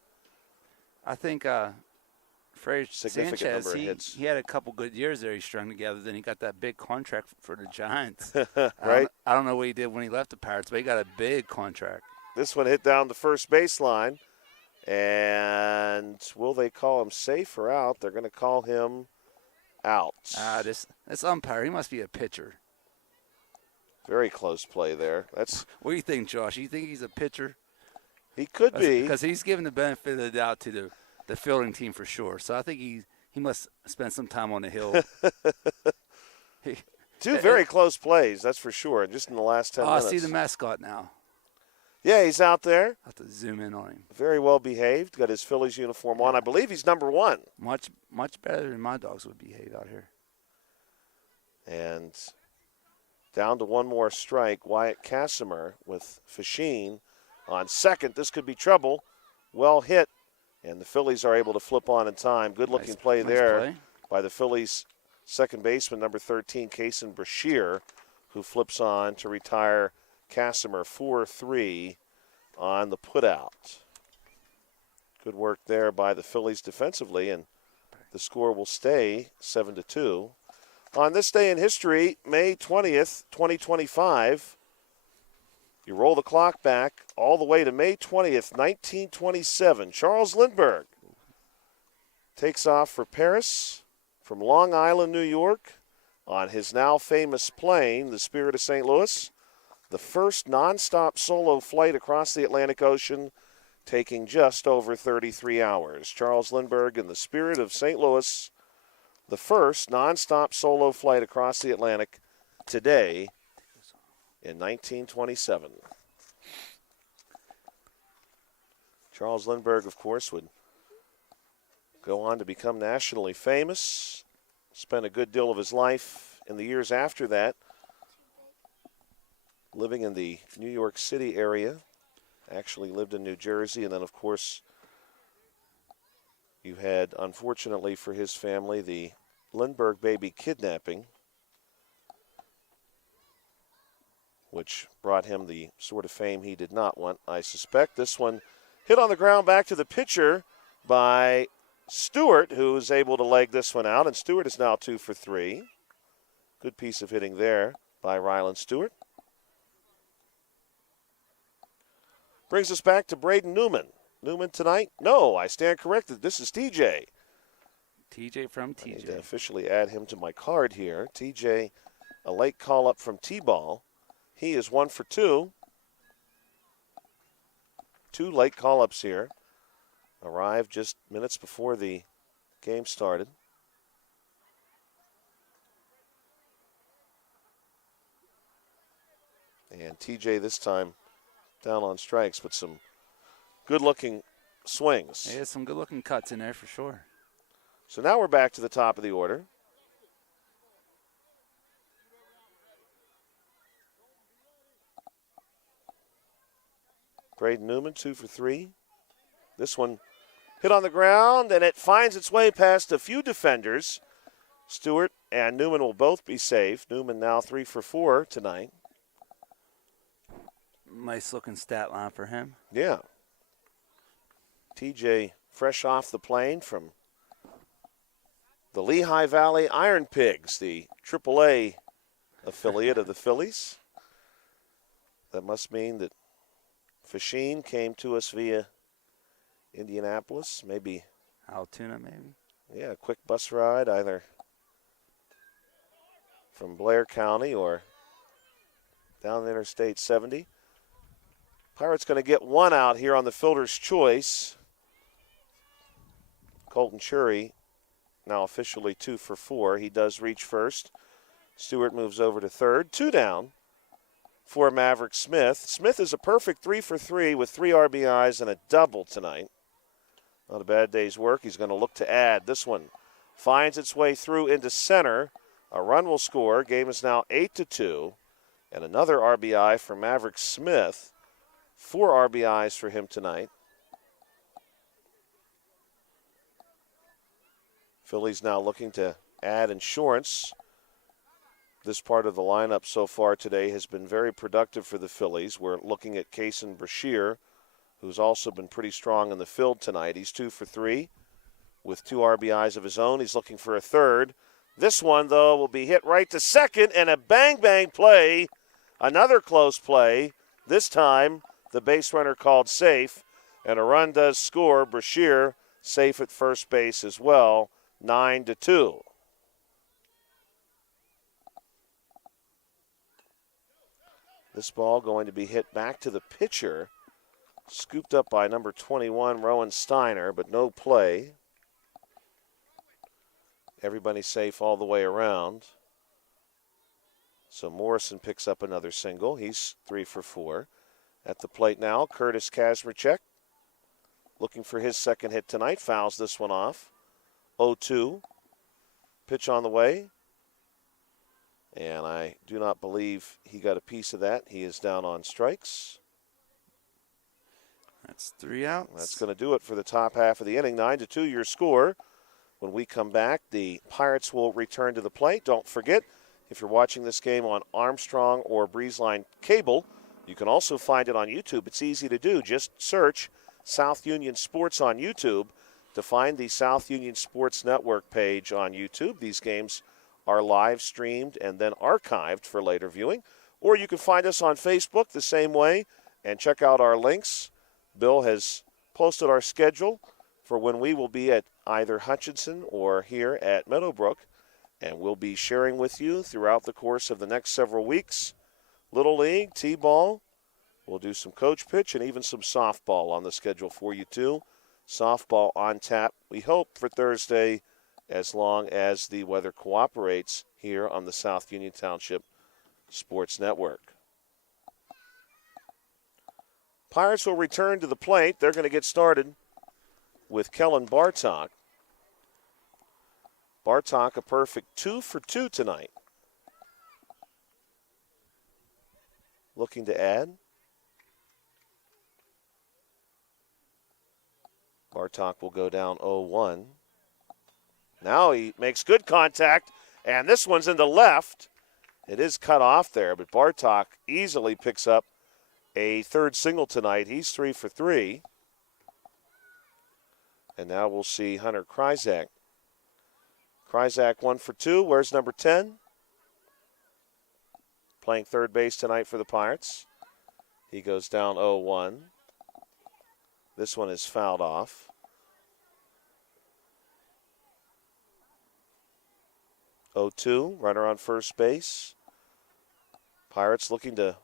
Freddie significant Sanchez, number of hits. he had a couple good years there he strung together. Then he got that big contract for the Giants. Right? I don't know what he did when he left the Pirates, but he got a big contract. This one hit down the first baseline. And will they call him safe or out? They're going to call him out. This umpire, he must be a pitcher. Very close play there. What do you think, Josh? You think he's a pitcher? He could be. Because he's given the benefit of the doubt to the fielding team for sure. So I think he must spend some time on the hill. Two very close plays, that's for sure, just in the last 10 minutes. I see the mascot now. Yeah, he's out there. I have to zoom in on him. Very well behaved. Got his Phillies uniform on. I believe he's number 1. Much better than my dogs would behave out here. And down to one more strike. Wyatt Casimir with Fasheen on second. This could be trouble. Well hit. And the Phillies are able to flip on in time. Good-looking play there by the Phillies' second baseman, number 13, Kason Brashear, who flips on to retire Casimir 4-3 on the putout. Good work there by the Phillies defensively, and the score will stay 7-2. On this day in history, May 20th, 2025, you roll the clock back all the way to May 20th, 1927. Charles Lindbergh takes off for Paris from Long Island, New York, on his now famous plane, the Spirit of St. Louis. the first nonstop solo flight across the Atlantic Ocean, taking just over 33 hours. Charles Lindbergh in the Spirit of St. Louis, the first nonstop solo flight across the Atlantic today in 1927. Charles Lindbergh, of course, would go on to become nationally famous, spent a good deal of his life in the years after that living in the New York City area. Actually lived in New Jersey, and then, of course, you had, unfortunately for his family, the Lindbergh baby kidnapping, which brought him the sort of fame he did not want, I suspect. This one hit on the ground back to the pitcher by Stewart, who was able to leg this one out, and Stewart is now 2 for 3. Good piece of hitting there by Ryland Stewart. Brings us back to Braden Newman. Newman tonight? No, I stand corrected. This is TJ. TJ from I need TJ. to officially add him to my card here. TJ, a late call up from T-ball. He is 1 for 2. 2 late call ups here. Arrived just minutes before the game started. And TJ this time down on strikes, but some good-looking swings. Yeah, some good-looking cuts in there for sure. So now we're back to the top of the order. Braden Newman, 2 for 3. This one hit on the ground, and it finds its way past a few defenders. Stewart and Newman will both be safe. Newman now 3 for 4 tonight. Nice looking stat line for him. Yeah. TJ fresh off the plane from the Lehigh Valley Iron Pigs, the AAA affiliate of the Phillies. That must mean that Fasheen came to us via Indianapolis, maybe. Altoona, maybe. Yeah, a quick bus ride either from Blair County or down Interstate 70. Pirates going to get one out here on the fielder's choice. Colton Chury now officially 2 for 4. He does reach first. Stewart moves over to third. 2 down for Maverick Smith. Smith is a perfect 3 for 3 with 3 RBIs and a double tonight. Not a bad day's work. He's going to look to add. This one finds its way through into center. A run will score. Game is now 8-2. And another RBI for Maverick Smith. 4 RBIs for him tonight. Phillies now looking to add insurance. This part of the lineup so far today has been very productive for the Phillies. We're looking at Kaysen Brashear, who's also been pretty strong in the field tonight. He's 2 for 3 with 2 RBIs of his own. He's looking for a third. This one, though, will be hit right to second, and a bang-bang play. Another close play. This time, the base runner called safe, and a run does score. Brashear safe at first base as well, 9-2. This ball going to be hit back to the pitcher, scooped up by number 21, Rowan Steiner, but no play. Everybody safe all the way around. So Morrison picks up another single. He's 3 for 4. At the plate now, Curtis Kazmierczak, looking for his second hit tonight. Fouls this one off. 0-2. Pitch on the way. And I do not believe he got a piece of that. He is down on strikes. That's 3 outs. That's going to do it for the top half of the inning. 9-2 your score. When we come back, the Pirates will return to the plate. Don't forget, if you're watching this game on Armstrong or Breezeline Cable, you can also find it on YouTube. It's easy to do. Just search South Union Sports on YouTube to find the South Union Sports Network page on YouTube. These games are live streamed and then archived for later viewing. Or you can find us on Facebook the same way and check out our links. Bill has posted our schedule for when we will be at either Hutchinson or here at Meadowbrook, and we'll be sharing with you throughout the course of the next several weeks Little League, T-ball. We'll do some coach pitch and even some softball on the schedule for you, too. Softball on tap, we hope, for Thursday, as long as the weather cooperates here on the South Union Township Sports Network. Pirates will return to the plate. They're going to get started with Kellen Bartok. Bartok a perfect 2 for 2 tonight. Looking to add. Bartok will go down 0-1. Now he makes good contact, and this one's in the left. It is cut off there, but Bartok easily picks up a third single tonight. He's 3 for 3. And now we'll see Hunter Kryzak. Kryzak 1 for 2. Where's number 10? Playing third base tonight for the Pirates. He goes down 0-1. This one is fouled off. 0-2, runner on first base. Pirates looking to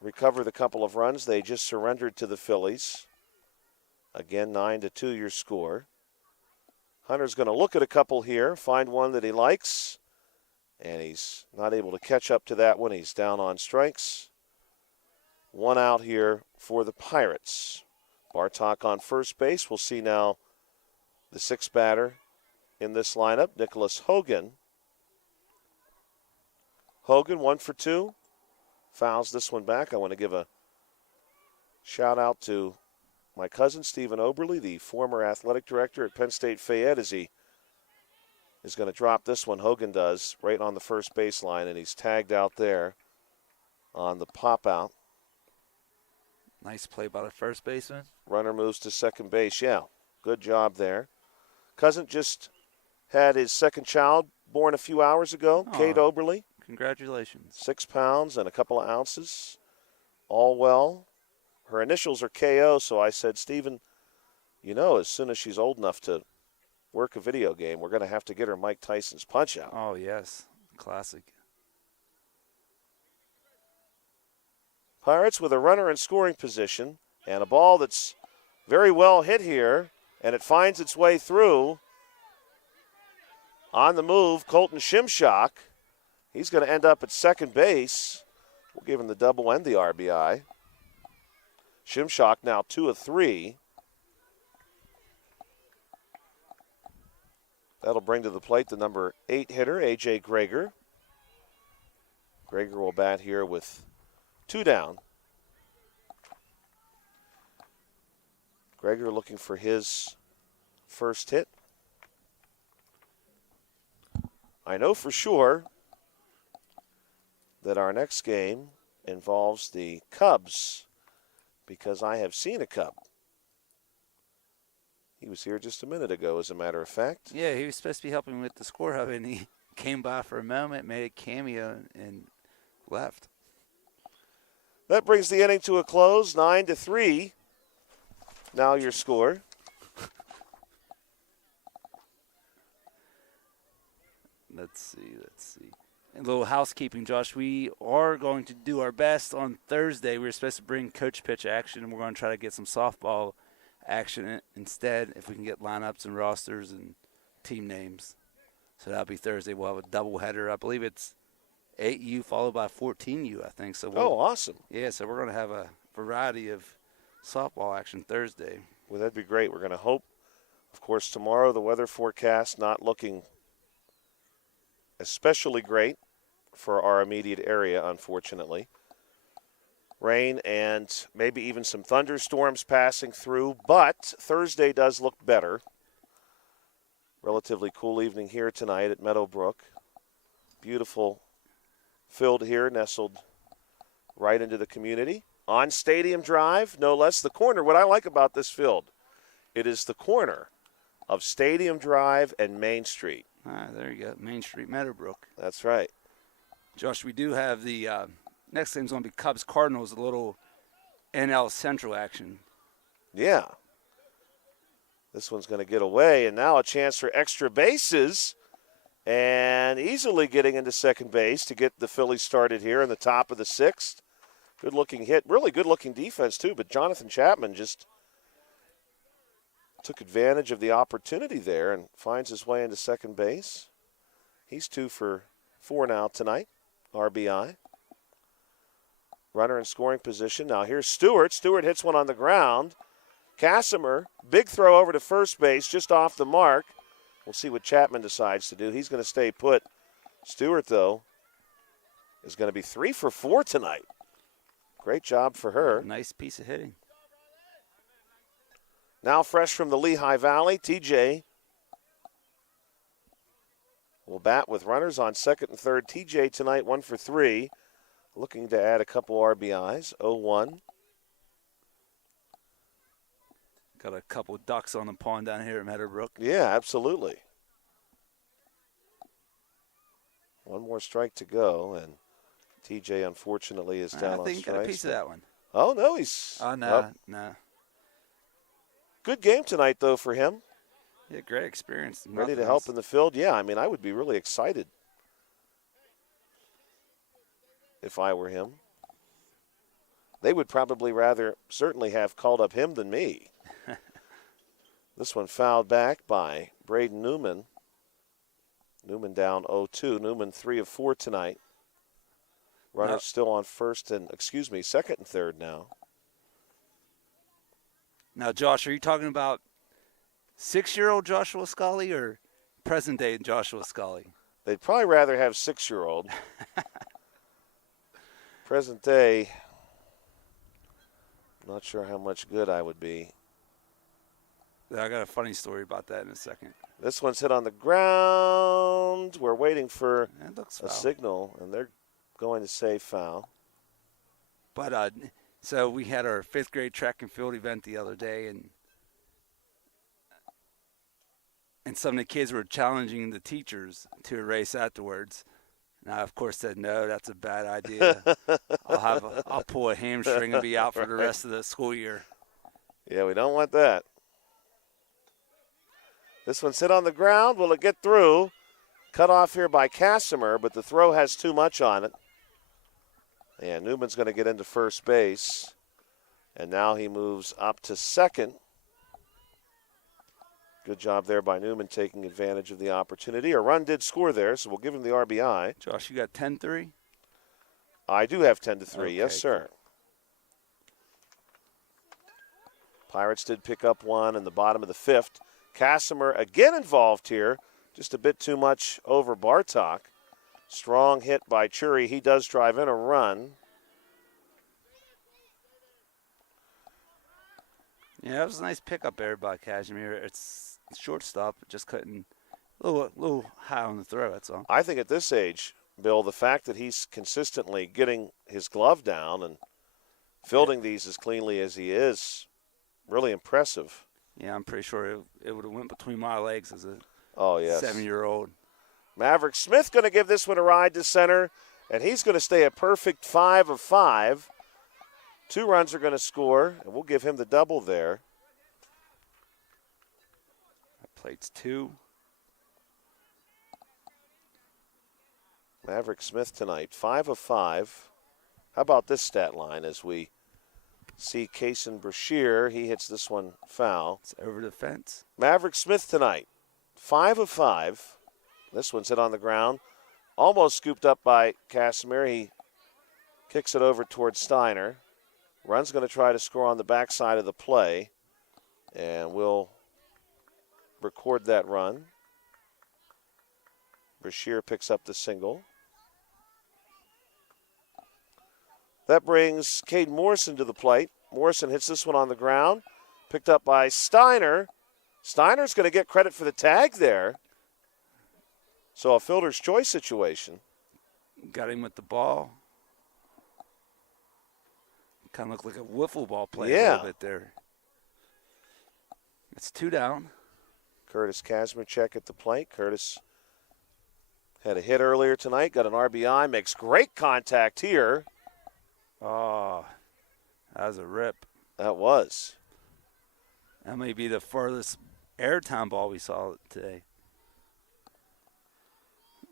recover the couple of runs they just surrendered to the Phillies. Again, 9-2 your score. Hunter's going to look at a couple here, find one that he likes, and he's not able to catch up to that one. He's down on strikes. One out here for the Pirates. Bartok on first base. We'll see now the sixth batter in this lineup, Nicholas Hogan. Hogan 1 for 2. Fouls this one back. I want to give a shout out to my cousin, Stephen Oberle, the former athletic director at Penn State Fayette, as he is going to drop this one. Hogan does, right on the first baseline, and he's tagged out there on the pop out. Nice play by the first baseman. Runner moves to second base. Yeah, good job there. Cousin just had his second child born a few hours ago, Kate Oberle. Congratulations. 6 pounds and a couple of ounces. All well. Her initials are KO, so I said, Stephen, you know, as soon as she's old enough to work a video game, we're going to have to get her Mike Tyson's Punch-Out. Oh, yes. Classic. Pirates with a runner in scoring position and a ball that's very well hit here, and it finds its way through. On the move, Colton Shimshock. He's going to end up at second base. We'll give him the double and the RBI. Shimshock now 2 of 3. That'll bring to the plate the number 8 hitter, A.J. Greger. Greger will bat here with 2 down. Greger looking for his first hit. I know for sure that our next game involves the Cubs because I have seen a Cub. He was here just a minute ago, as a matter of fact. Yeah, he was supposed to be helping with the score hub, and he came by for a moment, made a cameo, and left. That brings the inning to a close, 9-3. Now your score. Let's see. A little housekeeping, Josh. We are going to do our best on Thursday. We were supposed to bring coach pitch action, and we're going to try to get some softball action instead if we can get lineups and rosters and team names. So that'll be Thursday. We'll have a doubleheader. I believe it's 8U followed by 14U, I think. So Awesome. Yeah, so we're going to have a variety of softball action Thursday. Well, that'd be great. We're going to hope, of course, tomorrow the weather forecast not looking especially great for our immediate area, unfortunately. Rain and maybe even some thunderstorms passing through, but Thursday does look better. Relatively cool evening here tonight at Meadowbrook. Beautiful field here, nestled right into the community. On Stadium Drive, no less, the corner. What I like about this field, it is the corner of Stadium Drive and Main Street. There you go, Main Street, Meadowbrook. That's right. Josh, we do have the next game's going to be Cubs-Cardinals, a little NL Central action. Yeah. This one's going to get away, and now a chance for extra bases. And easily getting into second base to get the Phillies started here in the top of the 6th. Good-looking hit. Really good-looking defense, too. But Jonathan Chapman just took advantage of the opportunity there and finds his way into second base. He's 2 for 4 now tonight. RBI. Runner in scoring position. Now here's Stewart. Stewart hits one on the ground. Casimir, big throw over to first base, just off the mark. We'll see what Chapman decides to do. He's going to stay put. Stewart, though, is going to be 3 for 4 tonight. Great job for her. Nice piece of hitting. Now fresh from the Lehigh Valley, TJ will bat with runners on second and third. TJ tonight 1 for 3, looking to add a couple RBIs. 0-1. Got a couple ducks on the pond down here at Meadowbrook. Yeah, absolutely. One more strike to go, and TJ unfortunately is down on strikes. I think you got a piece of that one. Oh, no, he's Oh, no, up. no. Good game tonight, though, for him. Yeah, great experience. Ready to help in the field. Yeah, I mean, I would be really excited if I were him. They would probably rather certainly have called up him than me. This one fouled back by Braden Newman. Newman down 0-2. Newman 3 of 4 tonight. Runners still on second and third now. Now, Josh, are you talking about 6-year-old Joshua Scully or present-day Joshua Scully? They'd probably rather have 6-year-old. Present day, not sure how much good I would be. I got a funny story about that in a second. This one's hit on the ground. We're waiting for a signal, and they're going to say foul. But so we had our 5th grade track and field event the other day, and some of the kids were challenging the teachers to a race afterwards. And I, of course, said, no, that's a bad idea. I'll pull a hamstring and be out for the rest of the school year. Yeah, we don't want that. This one's hit on the ground. Will it get through? Cut off here by Casimir, but the throw has too much on it. And Newman's going to get into first base. And now he moves up to second. Good job there by Newman taking advantage of the opportunity. A run did score there, so we'll give him the RBI. Josh, you got 10-3? I do have 10-3, okay, yes, sir. Pirates did pick up one in the bottom of the 5th. Casimir again involved here. Just a bit too much over Bartok. Strong hit by Chury. He does drive in a run. Yeah, that was a nice pickup there by Casimir. It's shortstop, just couldn't a little high on the throw, that's all. I think at this age, Bill, the fact that he's consistently getting his glove down and fielding these as cleanly as he is, really impressive. Yeah, I'm pretty sure it would have went between my legs as a 7-year-old. Maverick Smith going to give this one a ride to center, and he's going to stay a perfect 5 of 5. 2 runs are going to score, and we'll give him the double there. That plate's 2. Maverick Smith tonight, 5 of 5. How about this stat line as we see Kason Brashear? He hits this one foul. It's over the fence. Maverick Smith tonight, 5 of 5. This one's hit on the ground. Almost scooped up by Casimir. He kicks it over towards Steiner. Run's going to try to score on the backside of the play. And we'll record that run. Brashear picks up the single. That brings Caden Morrison to the plate. Morrison hits this one on the ground. Picked up by Steiner. Steiner's going to get credit for the tag there. So a fielder's choice situation. Got him with the ball. Kind of looked like a wiffle ball play a little bit there. It's 2 down. Curtis Kazmierczak at the plate. Curtis had a hit earlier tonight. Got an RBI. Makes great contact here. Oh, that was a rip. That was. That may be the farthest airtime ball we saw today.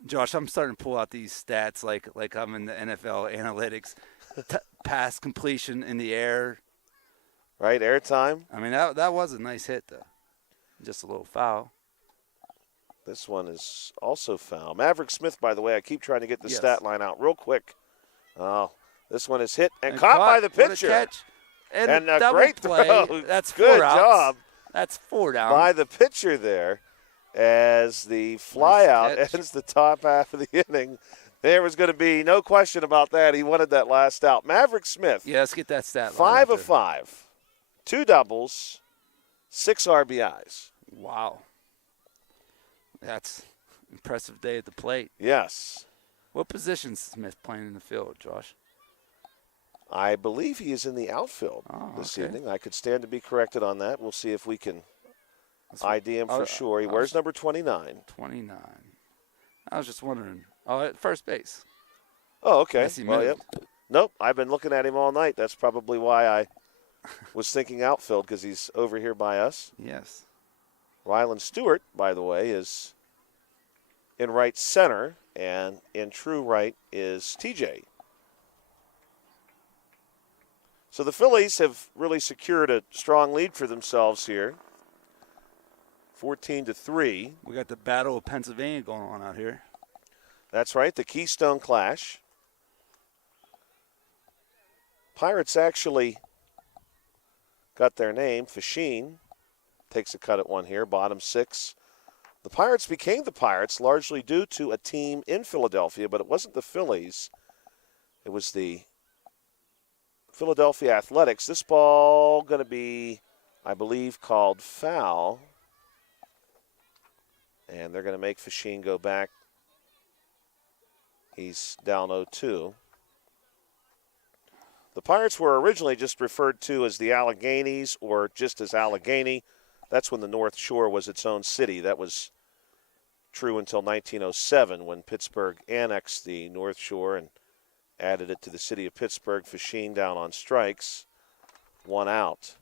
Josh, I'm starting to pull out these stats like I'm in the NFL analytics. Pass completion in the air. Right, airtime. I mean, that was a nice hit, though. Just a little foul. This one is also foul. Maverick Smith, by the way, I keep trying to get the Yes. stat line out real quick. Oh, this one is hit and caught by the pitcher. What a catch. And a double great play. throw. That's Good 4 outs. job That's 4 down. by the pitcher there as the flyout catch. ends the top half of the inning. There was going to be no question about that. He wanted that last out. Maverick Smith, Yeah, let's get that stat line. 5 of after. 5, 2 doubles, 6 RBIs. Wow. That's impressive day at the plate. Yes. What position is Smith playing in the field, Josh? I believe he is in the outfield this okay. evening. I could stand to be corrected on that. We'll see if we can ID him for sure. He wears number 29. 29. I was just wondering. Oh, at first base. Oh, okay. Unless he Well, moved. yep. Nope, I've been looking at him all night. That's probably why I was thinking outfield, because he's over here by us. Yes. Rylan Stewart, by the way, is in right center, and in true right is TJ. So the Phillies have really secured a strong lead for themselves here. 14-3. We got the Battle of Pennsylvania going on out here. That's right, the Keystone Clash. Pirates actually got their name. Fasheen takes a cut at one here, bottom 6. The Pirates became the Pirates largely due to a team in Philadelphia, but it wasn't the Phillies. It was the Philadelphia Athletics. This ball going to be, I believe, called foul. And they're going to make Fasheen go back. He's down 0-2. The Pirates were originally just referred to as the Alleghenies or just as Allegheny. That's when the North Shore was its own city. That was true until 1907 when Pittsburgh annexed the North Shore and added it to the city of Pittsburgh. Fasheen down on strikes. 1 out.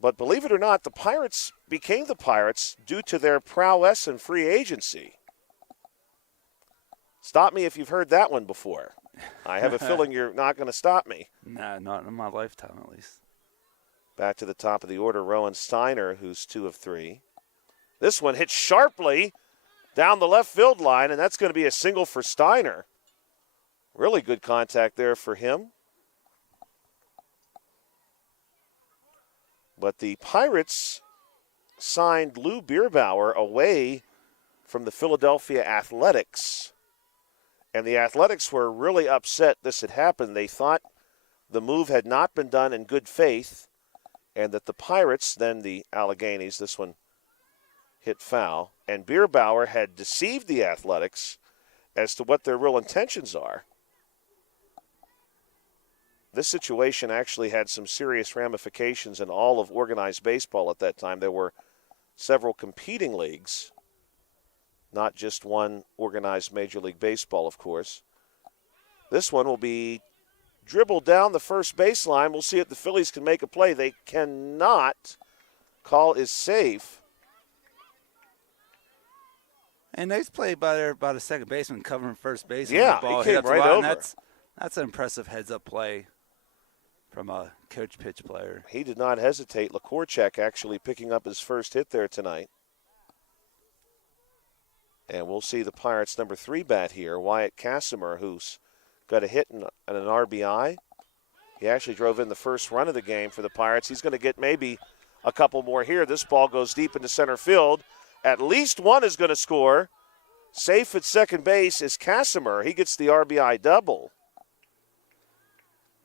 But believe it or not, the Pirates became the Pirates due to their prowess in free agency. Stop me if you've heard that one before. I have a feeling you're not going to stop me. Nah, not in my lifetime at least. Back to the top of the order, Rowan Steiner, who's 2 of 3. This one hit sharply down the left field line, and that's going to be a single for Steiner. Really good contact there for him. But the Pirates signed Lou Bierbauer away from the Philadelphia Athletics. And the Athletics were really upset this had happened. They thought the move had not been done in good faith, and that the Pirates, then the Alleghenies, this one hit foul, and Bierbauer had deceived the Athletics as to what their real intentions are. This situation actually had some serious ramifications in all of organized baseball at that time. There were several competing leagues, not just one organized Major League Baseball, of course. This one will be dribbled down the first baseline. We'll see if the Phillies can make a play. They cannot. Call is safe. And nice play by the second baseman covering first base. Yeah, the ball he hit came up the right line. over. That's an impressive heads-up play from a coach pitch player. He did not hesitate. Lakorchak actually picking up his first hit there tonight. And we'll see the Pirates' number 3 bat here, Wyatt Casimir, who's got a hit and an RBI. He actually drove in the first run of the game for the Pirates. He's going to get maybe a couple more here. This ball goes deep into center field. At least one is going to score. Safe at second base is Casimir. He gets the RBI double.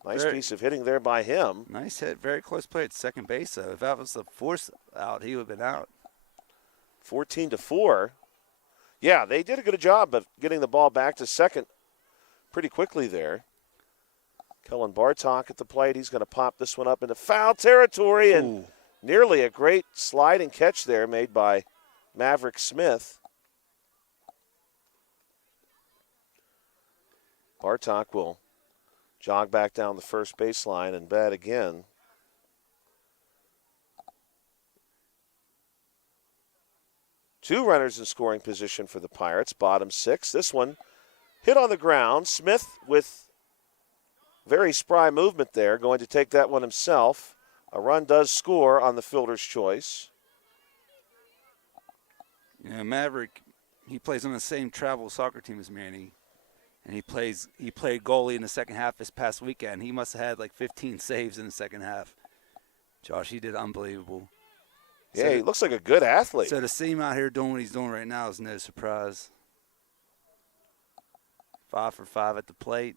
Nice piece of hitting there by him. Nice hit. Very close play at second base, though. If that was the force out, he would have been out. 14-4. Yeah, they did a good job of getting the ball back to second pretty quickly there. Kellen Bartok at the plate. He's going to pop this one up into foul territory, and nearly a great slide and catch there made by Maverick Smith. Bartok will jog back down the first baseline and bat again. 2 runners in scoring position for the Pirates, bottom 6. This one hit on the ground. Smith with very spry movement there, going to take that one himself. A run does score on the fielder's choice. Yeah, Maverick, he plays on the same travel soccer team as Manny. And he played goalie in the second half this past weekend. He must have had like 15 saves in the second half. Josh, he did unbelievable. Yeah, So he looks like a good athlete. So to see him out here doing what he's doing right now is no surprise. 5 for 5 at the plate.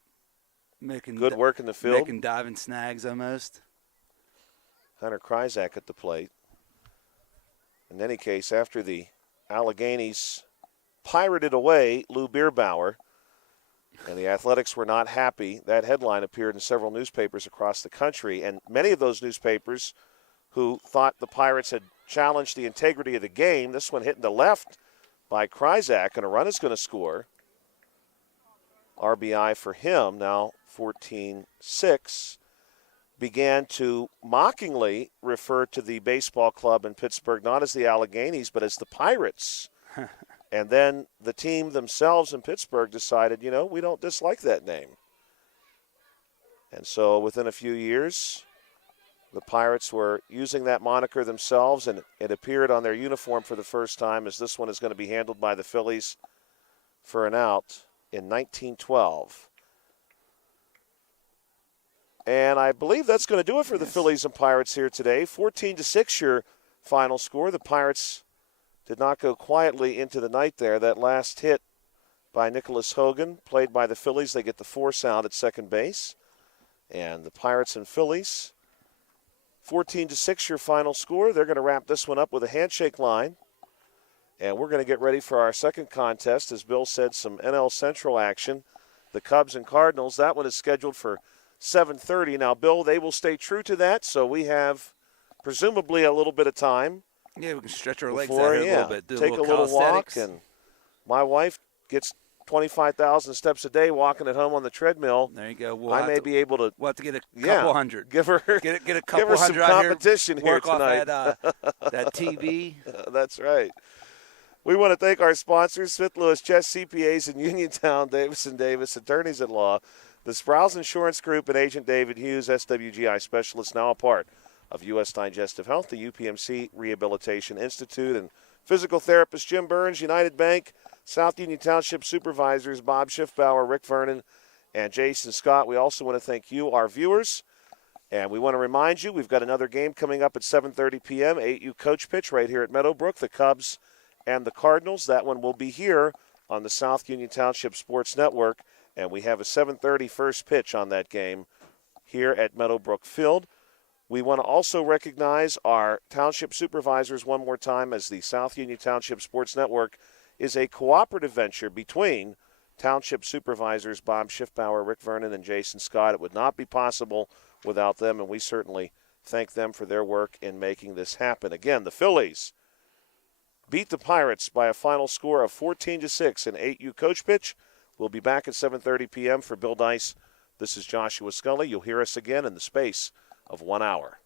Making good work in the field. Making diving snags almost. Hunter Kryzak at the plate. In any case, after the Alleghenies pirated away Lou Bierbauer, and the Athletics were not happy, that headline appeared in several newspapers across the country, and many of those newspapers who thought the Pirates had challenged the integrity of the game. This one hit in the left by Kryzak, and a run is going to score. RBI for him, now 14-6. Began to mockingly refer to the baseball club in Pittsburgh not as the Alleghenies, but as the Pirates. And then the team themselves in Pittsburgh decided, we don't dislike that name. And so within a few years, the Pirates were using that moniker themselves, and it appeared on their uniform for the first time, as this one is going to be handled by the Phillies for an out in 1912. And I believe that's going to do it for the Phillies and Pirates here today. 14-6 your final score. The Pirates did not go quietly into the night there. That last hit by Nicholas Hogan, played by the Phillies. They get the force out at second base. And the Pirates and Phillies, 14-6 your final score. They're going to wrap this one up with a handshake line. And we're going to get ready for our second contest. As Bill said, some NL Central action. The Cubs and Cardinals, that one is scheduled for 7:30. Now, Bill, they will stay true to that, so we have presumably a little bit of time. Yeah, we can stretch our legs out here a little bit. Take a little walk, and my wife gets 25,000 steps a day walking at home on the treadmill. There you go. I may be able to. We'll have to get a couple hundred. Give her get a couple give her hundred some competition here work tonight. Off that TV. That's right. We want to thank our sponsors, Smith Lewis Chess CPAs in Uniontown, Davis & Davis, attorneys at law, the Sprouse Insurance Group, and Agent David Hughes, SWGI specialist, now a part of U.S. Digestive Health, the UPMC Rehabilitation Institute, and physical therapist Jim Burns, United Bank, South Union Township Supervisors Bob Schiffbauer, Rick Vernon, and Jason Scott. We also want to thank you, our viewers, and we want to remind you we've got another game coming up at 7:30 p.m., 8U Coach Pitch right here at Meadowbrook, the Cubs and the Cardinals. That one will be here on the South Union Township Sports Network, and we have a 7:30 first pitch on that game here at Meadowbrook Field. We want to also recognize our township supervisors one more time, as the South Union Township Sports Network is a cooperative venture between township supervisors Bob Schiffbauer, Rick Vernon, and Jason Scott. It would not be possible without them, and we certainly thank them for their work in making this happen. Again, the Phillies beat the Pirates by a final score of 14-6 in 8U Coach Pitch. We'll be back at 7:30 p.m. for Bill Dice. This is Joshua Scully. You'll hear us again in the space of 1 hour.